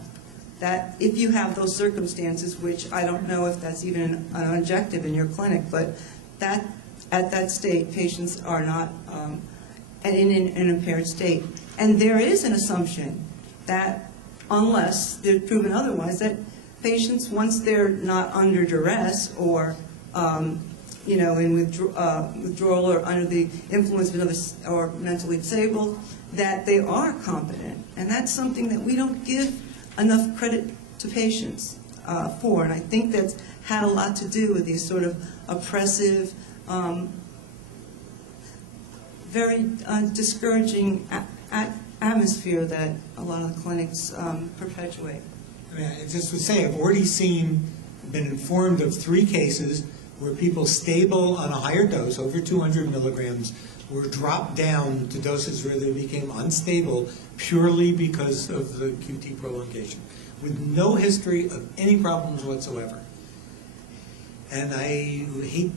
that if you have those circumstances, which I don't know if that's even an objective in your clinic, but that at that state, patients are not in an impaired state. And there is an assumption that, unless they're proven otherwise, that patients, once they're not under duress or in withdrawal or under the influence of another or mentally disabled, that they are competent. And that's something that we don't give enough credit to patients for. And I think that's had a lot to do with these sort of oppressive, very discouraging atmosphere that a lot of the clinics perpetuate. I mean, I just would say, I've already been informed of 3 cases where people stable on a higher dose, over 200 milligrams, were dropped down to doses where they became unstable purely because of the QT prolongation, with no history of any problems whatsoever. And I hate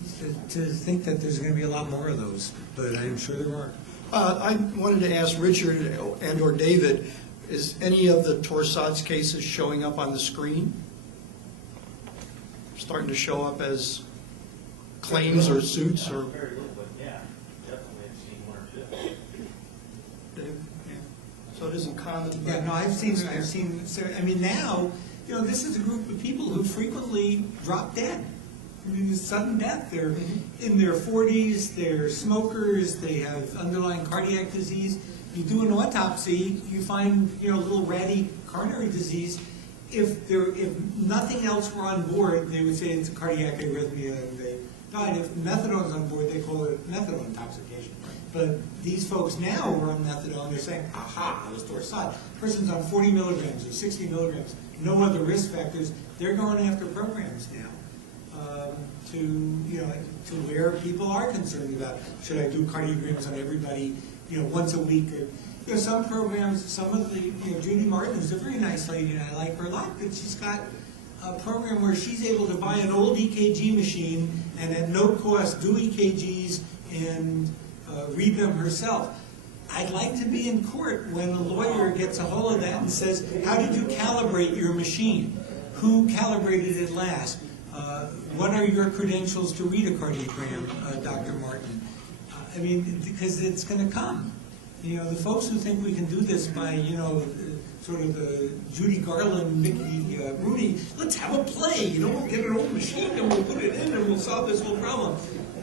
to think that there's going to be a lot more of those, but I'm sure there are. I wanted to ask Richard and/or David, is any of the Torsades cases showing up on the screen? Starting to show up as claims or suits or? Very little, but yeah, definitely I've seen 1 or 2. Dave? Yeah. So it isn't common. Yeah, no, I've seen, so, I mean, now, this is a group of people who frequently drop dead. I mean, sudden death. They're in their 40s, they're smokers, they have underlying cardiac disease. You do an autopsy, you find, little ratty coronary disease. If nothing else were on board, they would say it's a cardiac arrhythmia and they died. If methadone is on board, they call it methadone intoxication. But these folks now are on methadone, they're saying, aha, it was Torsades. Person's on 40 milligrams or 60 milligrams, no other risk factors. They're going after programs now to where people are concerned about, should I do cardiograms on everybody, once a week? Or, some programs, some of the, Judy Martin is a very nice lady, and I like her a lot, but she's got a program where she's able to buy an old EKG machine and at no cost do EKGs and read them herself. I'd like to be in court when a lawyer gets a hold of that and says, how did you calibrate your machine? Who calibrated it last? What are your credentials to read a cardiogram, Dr. Martin? I mean, because it's going to come. The folks who think we can do this by, sort of the Judy Garland, Mickey Rooney, let's have a play, we'll get an old machine and we'll put it in and we'll solve this whole problem.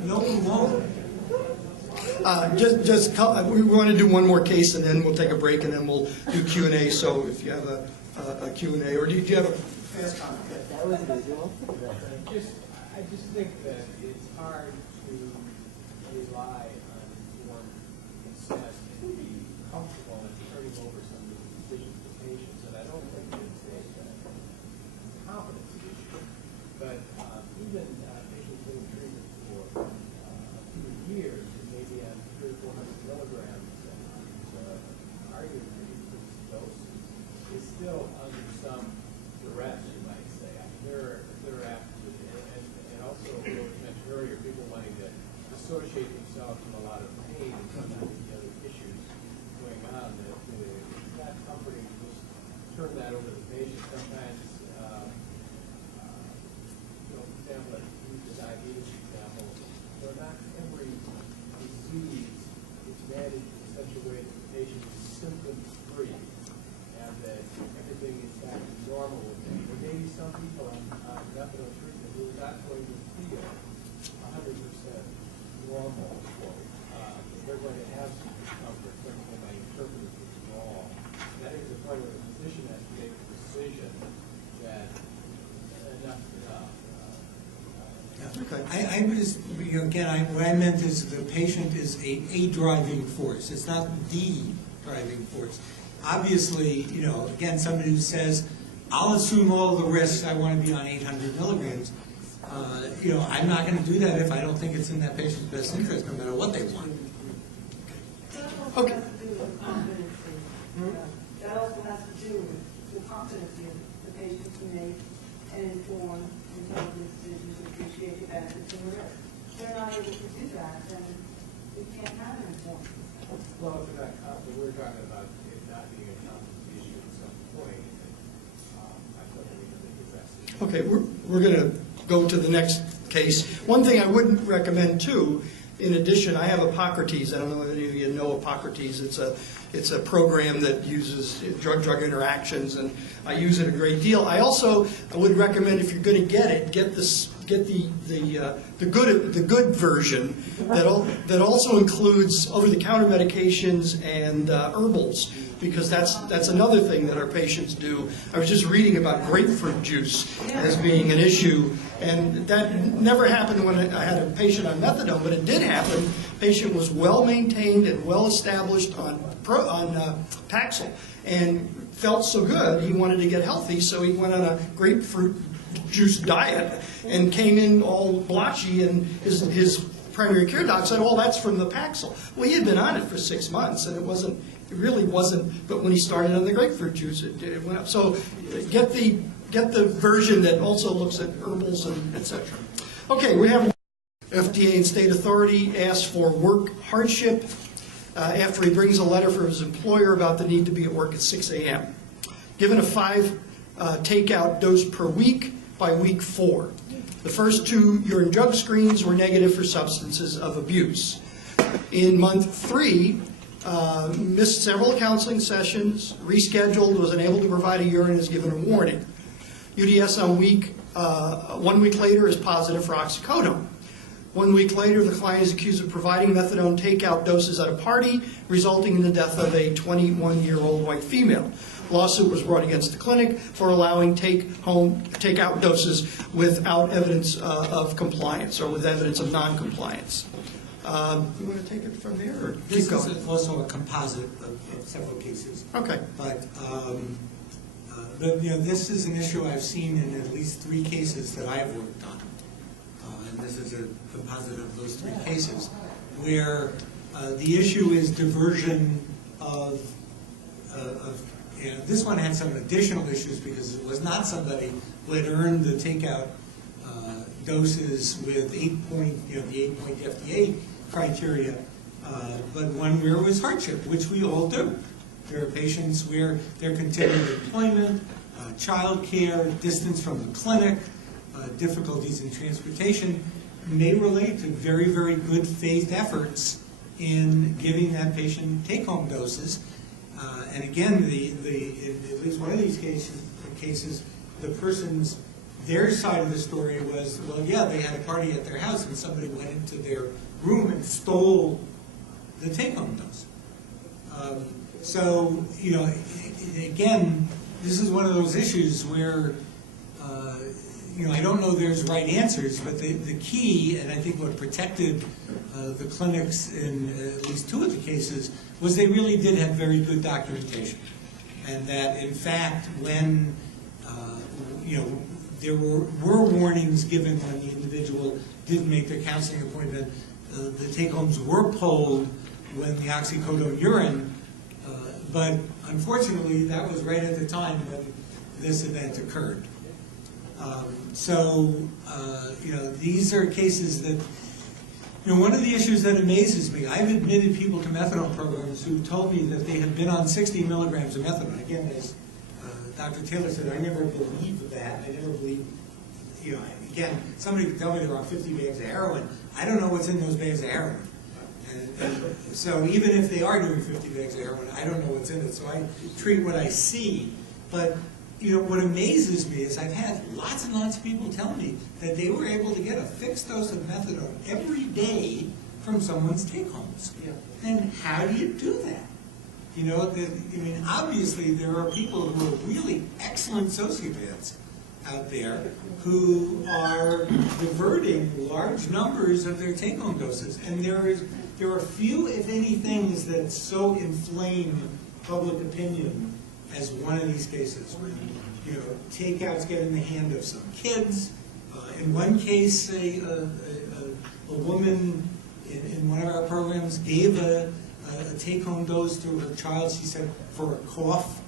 No, we won't. We want to do one more case and then we'll take a break and then we'll do Q&A. So if you have a Q&A, or do you have a fast comment? That was visual. I just think that it's hard to rely on one success to be comfortable in turning over some of the decisions to patients, and I don't think it's a competence issue. But even patients being treated for a few years, maybe on 300 or 400 milligrams, and arguably this dose is still under some duress, you might say. I mean, they're apt to, and also, what we mentioned earlier, people wanting to associate themselves with a lot of pain and sometimes the other issues going on, that it's not comforting to just turn that over to the patient. Sometimes, for example, let's use the diabetes example, not every disease is managed in such a way that the patient is symptom-free and that everything is back to normal with them. There may be some people on methadone treatment who are not going to feel 100% normal. They're going to have some discomfort. Certainly, my interpret it as wrong. That is the point where the physician has to make a decision that enough is enough. Okay. I was, what I meant is the patient is a driving force. It's not the driving force. Obviously, again, somebody who says, I'll assume all the risks, I want to be on 800 milligrams. I'm not going to do that if I don't think it's in that patient's best interest, no matter what they want. Okay. That also has to do with the competency of the patient to make an informed, intelligent decision to appreciate the benefits and the risks. If they're not able to do that, then we can't have an informed decision. Well, if not, we're talking about it not being a competency issue at some point. I thought we were going to address it. Okay, we're going to go to the next case. One thing I wouldn't recommend, too, in addition, I have Epocrates. I don't know if any of you know Epocrates. It's a program that uses drug-drug interactions, and I use it a great deal. I would recommend, if you're going to get it, get the good version that also includes over-the-counter medications and herbals, because that's another thing that our patients do. I was just reading about grapefruit juice as being an issue, and that never happened when I had a patient on methadone, but it did happen. The patient was well maintained and well established on Paxil, and felt so good he wanted to get healthy, so he went on a grapefruit juice diet and came in all blotchy, and his primary care doc said, "Oh, that's from the Paxil." Well, he had been on it for 6 months, and it really wasn't, but when he started on the grapefruit juice, it went up. So get the version that also looks at herbals and et cetera. Okay, we have FDA and state authority asks for work hardship after he brings a letter from his employer about the need to be at work at 6 a.m. Given a 5 takeout dose per week by week 4. The first 2 urine drug screens were negative for substances of abuse. In month 3, missed several counseling sessions, rescheduled, was unable to provide a urine, and is given a warning. UDS on 1 week later is positive for oxycodone. 1 week later, the client is accused of providing methadone takeout doses at a party, resulting in the death of a 21-year-old white female. Lawsuit was brought against the clinic for allowing takeout doses without evidence of compliance, or with evidence of non-compliance. You want to take it from there, or keep going? This is also a composite of several cases. Okay. But this is an issue I've seen in at least 3 cases that I've worked on. And this is a composite of those 3 cases, where the issue is diversion of this one had some additional issues because it was not somebody who had earned the takeout doses with the 8-point FDA criteria, but one where it was hardship, which we all do. There are patients where their continued employment, child care, distance from the clinic, difficulties in transportation may relate to very, very good faith efforts in giving that patient take-home doses. And again, in at least one of these cases, their side of the story was, well, yeah, they had a party at their house and somebody went into their room and stole the take-home dose. So, again, this is one of those issues where, I don't know there's right answers, but the key, and I think what protected the clinics in at least 2 of the cases, was they really did have very good documentation. And that, in fact, when, there were warnings given when the individual didn't make their counseling appointment, the take-homes were polled when the oxycodone urine, but unfortunately, that was right at the time when this event occurred. These are cases that, one of the issues that amazes me, I've admitted people to methadone programs who told me that they had been on 60 milligrams of methadone. Again, as Dr. Taylor said, I never believed that. I never believed, again, somebody could tell me they're on 50 bags of heroin. I don't know what's in those bags of heroin. And so even if they are doing 50 bags of heroin, I don't know what's in it. So I treat what I see. But what amazes me is I've had lots and lots of people tell me that they were able to get a fixed dose of methadone every day from someone's take-homes. Yeah. And how do you do that? Obviously there are people who are really excellent sociopaths out there who are diverting large numbers of their take-home doses. And there are few, if any, things that so inflame public opinion as one of these cases where takeouts get in the hand of some kids. In one case, a woman in one of our programs gave a take-home dose to her child, she said, for a cough.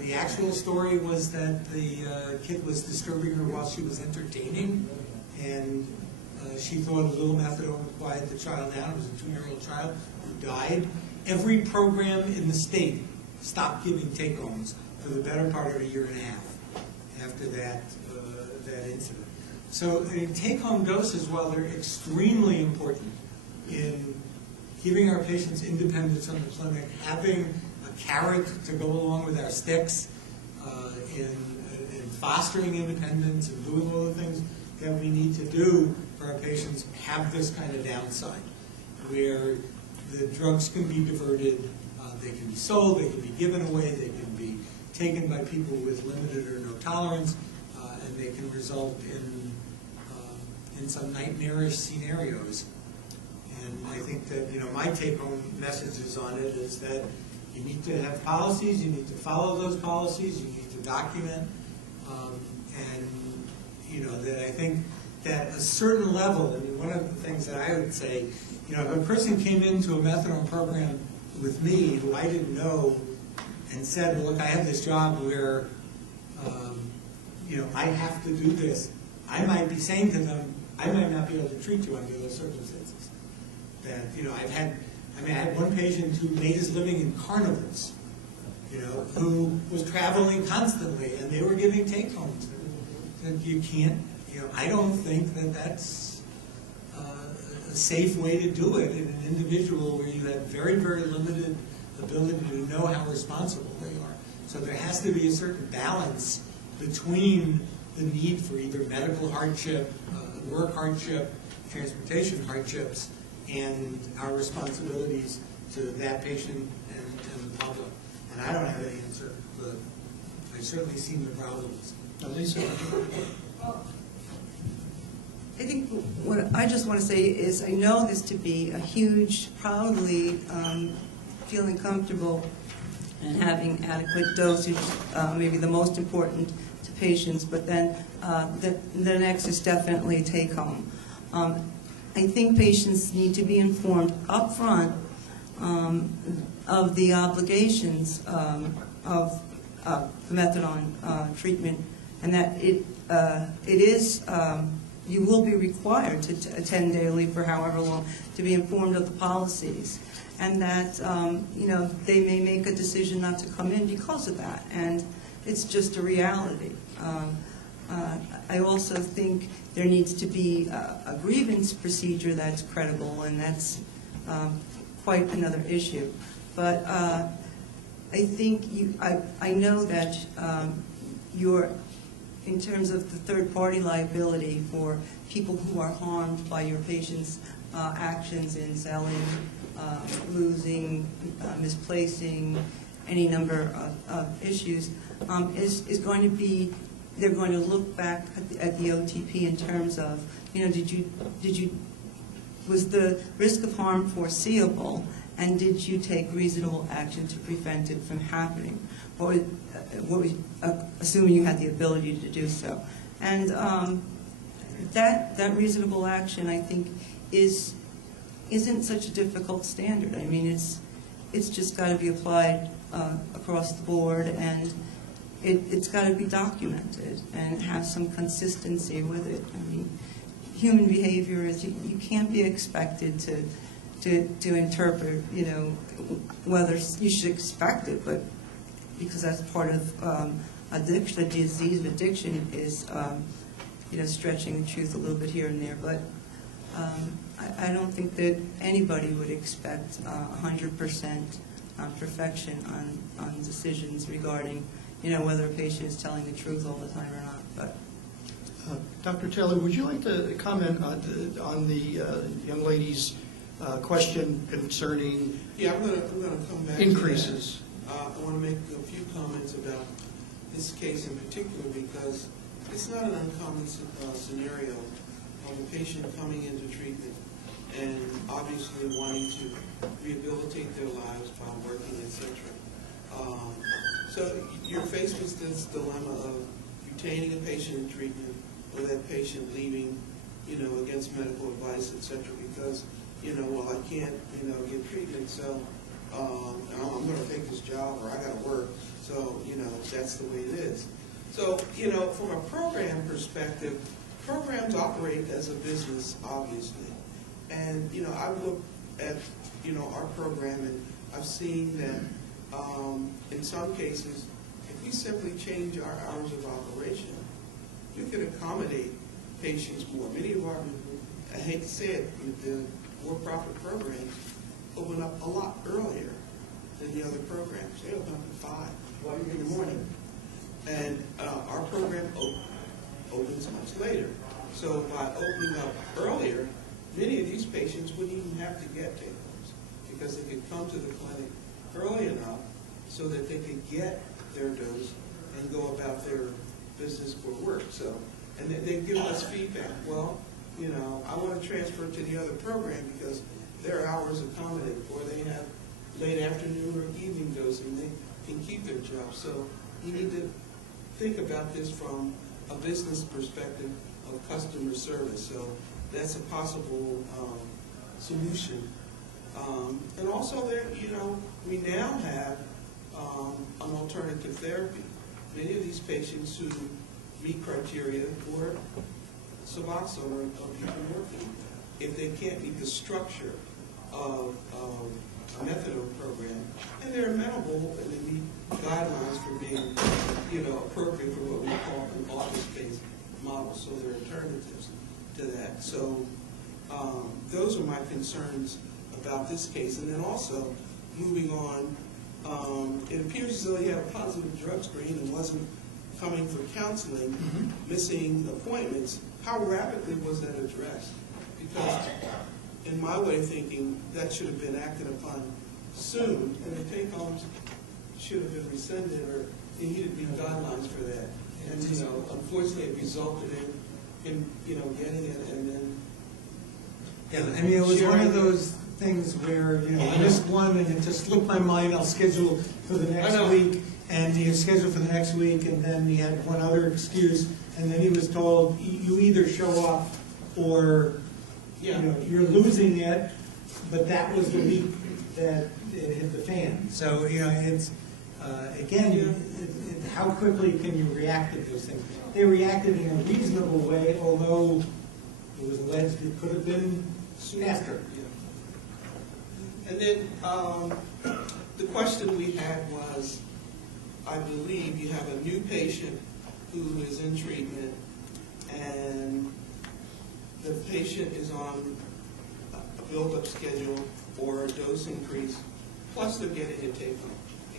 The actual story was that the kid was disturbing her while she was entertaining, and she thought a little methadone would quiet the child down. It was a 2-year-old child who died. Every program in the state stopped giving take-homes for the better part of a year and a half after that incident. So take-home doses, while they're extremely important, giving our patients independence in the clinic, having a carrot to go along with our sticks, in fostering independence and doing all the things that we need to do for our patients, have this kind of downside, where the drugs can be diverted, they can be sold, they can be given away, they can be taken by people with limited or no tolerance, and they can result in some nightmarish scenarios. And I think that, you know, my take-home messages on it is that you need to have policies, you need to follow those policies, you need to document, and, you know, that I think that a certain level, I mean, one of the things that I would say, you know, if a person came into a methadone program with me who I didn't know and said, well, look, I have this job where, you know, I have to do this, I might be saying to them, I might not be able to treat you under those circumstances. That, you know, I had one patient who made his living in carnivals, you know, who was traveling constantly, and they were giving take-homes. And you can't, you know, I don't think that that's a safe way to do it in an individual where you have very, very limited ability to know how responsible they are. So there has to be a certain balance between the need for either medical hardship, work hardship, transportation hardships, and our responsibilities to that patient and the public. And I don't have an answer, but I've certainly seen the problems. Lisa? I think what I just want to say is I know this to be a huge, proudly feeling comfortable and having adequate dosage, maybe the most important to patients, but then the next is definitely take home. I think patients need to be informed up front of the obligations of methadone treatment, and that it is, you will be required to attend daily for however long to be informed of the policies, and that you know, they may make a decision not to come in because of that, and it's just a reality. I also think there needs to be a grievance procedure that's credible, and that's quite another issue. But I think I know that in terms of the third-party liability for people who are harmed by your patient's actions in selling, losing, misplacing, any number of issues, is going to be, they're going to look back at the OTP in terms of, you know, was the risk of harm foreseeable, and did you take reasonable action to prevent it from happening? Or assuming you had the ability to do so. And that reasonable action, I think, isn't such a difficult standard. I mean, it's just got to be applied across the board, and it's got to be documented and have some consistency with it. I mean, human behavior is, you can't be expected to interpret, you know, whether you should expect it, but because that's part of addiction, the disease of addiction is, you know, stretching the truth a little bit here and there. But I don't think that anybody would expect 100% perfection on decisions regarding, you know, whether a patient is telling the truth all the time or not. But Dr. Taylor, would you like to comment on the young lady's question concerning Yeah, I'm gonna come back increases? To that. I want to make a few comments about this case in particular because it's not an uncommon scenario of a patient coming into treatment and obviously wanting to rehabilitate their lives by working, etc. So you're faced with this dilemma of retaining a patient in treatment or that patient leaving, you know, against medical advice, etc. Because, you know, well, I can't, you know, get treatment, so I'm going to take this job or I got to work. So, you know, that's the way it is. So, you know, from a program perspective, programs operate as a business, obviously. And, you know, I've looked at, you know, our program and I've seen that in some cases, if we simply change our hours of operation, we could accommodate patients more. Many of our, I hate to say it, the for-profit programs open up a lot earlier than the other programs. They open up at 5 in the morning. And our program opens much later. So by opening up earlier, many of these patients wouldn't even have to get take-homes because they could come to the clinic early enough so that they could get their dose and go about their business for work. So, and they give us feedback. Well, you know, I want to transfer to the other program because their hours accommodate, or they have late afternoon or evening dosing. They can keep their job. So you need to think about this from a business perspective of customer service. So that's a possible solution. And also, there, you know, we now have an alternative therapy. Many of these patients who meet criteria for Suboxone or buprenorphine, if they can't meet the structure of a methadone program, and they're amenable and they meet guidelines for being, you know, appropriate for what we call an office-based model. So there are alternatives to that. So those are my concerns about this case. And then also, moving on, it appears as though he had a positive drug screen and wasn't coming for counseling, missing appointments. How rapidly was that addressed? Because in my way of thinking, that should have been acted upon soon, and the take-homes should have been rescinded, or there needed to be guidelines for that. And, you know, unfortunately, it resulted in him, you know, getting it and then... Yeah, I mean, it was one of those things where, you know, I missed one and it just slipped my mind, I'll schedule for the next week, and he had scheduled for the next week, and then he had one other excuse, and then he was told, you either show up or, you know, you're losing it, but that was the week that it hit the fan. So, you know, it's, again, how quickly can you react to those things? They reacted in a reasonable way, although it was alleged it could have been faster. And then the question we had was, I believe you have a new patient who is in treatment, and the patient is on a build-up schedule or a dose increase, plus they're getting a take-home.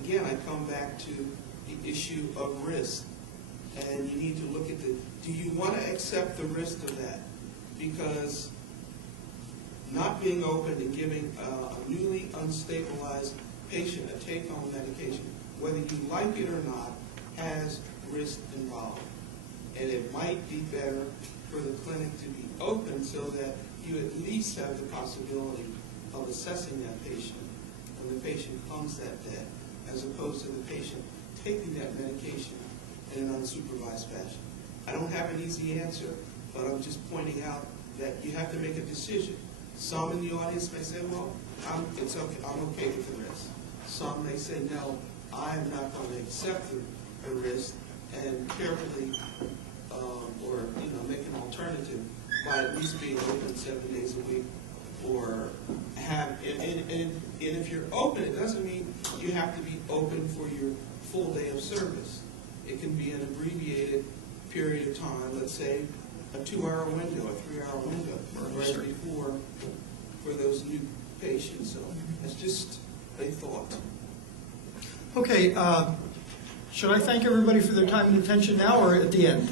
Again, I come back to the issue of risk, and you need to look at do you want to accept the risk of that? Because not being open and giving a newly unstabilized patient a take-home medication, whether you like it or not, has risk involved. And it might be better for the clinic to be open so that you at least have the possibility of assessing that patient when the patient comes that day, as opposed to the patient taking that medication in an unsupervised fashion. I don't have an easy answer, but I'm just pointing out that you have to make a decision. Some in the audience may say, well, it's okay, I'm okay with the risk. Some may say, no, I am not going to accept the risk, and carefully, or make an alternative by at least being open 7 days a week, or have. And if you're open, it doesn't mean you have to be open for your full day of service. It can be an abbreviated period of time. Let's say a 2-hour window, a 3-hour window, right before for those new patients. So it's just a thought. Okay, should I thank everybody for their time and attention now or at the end?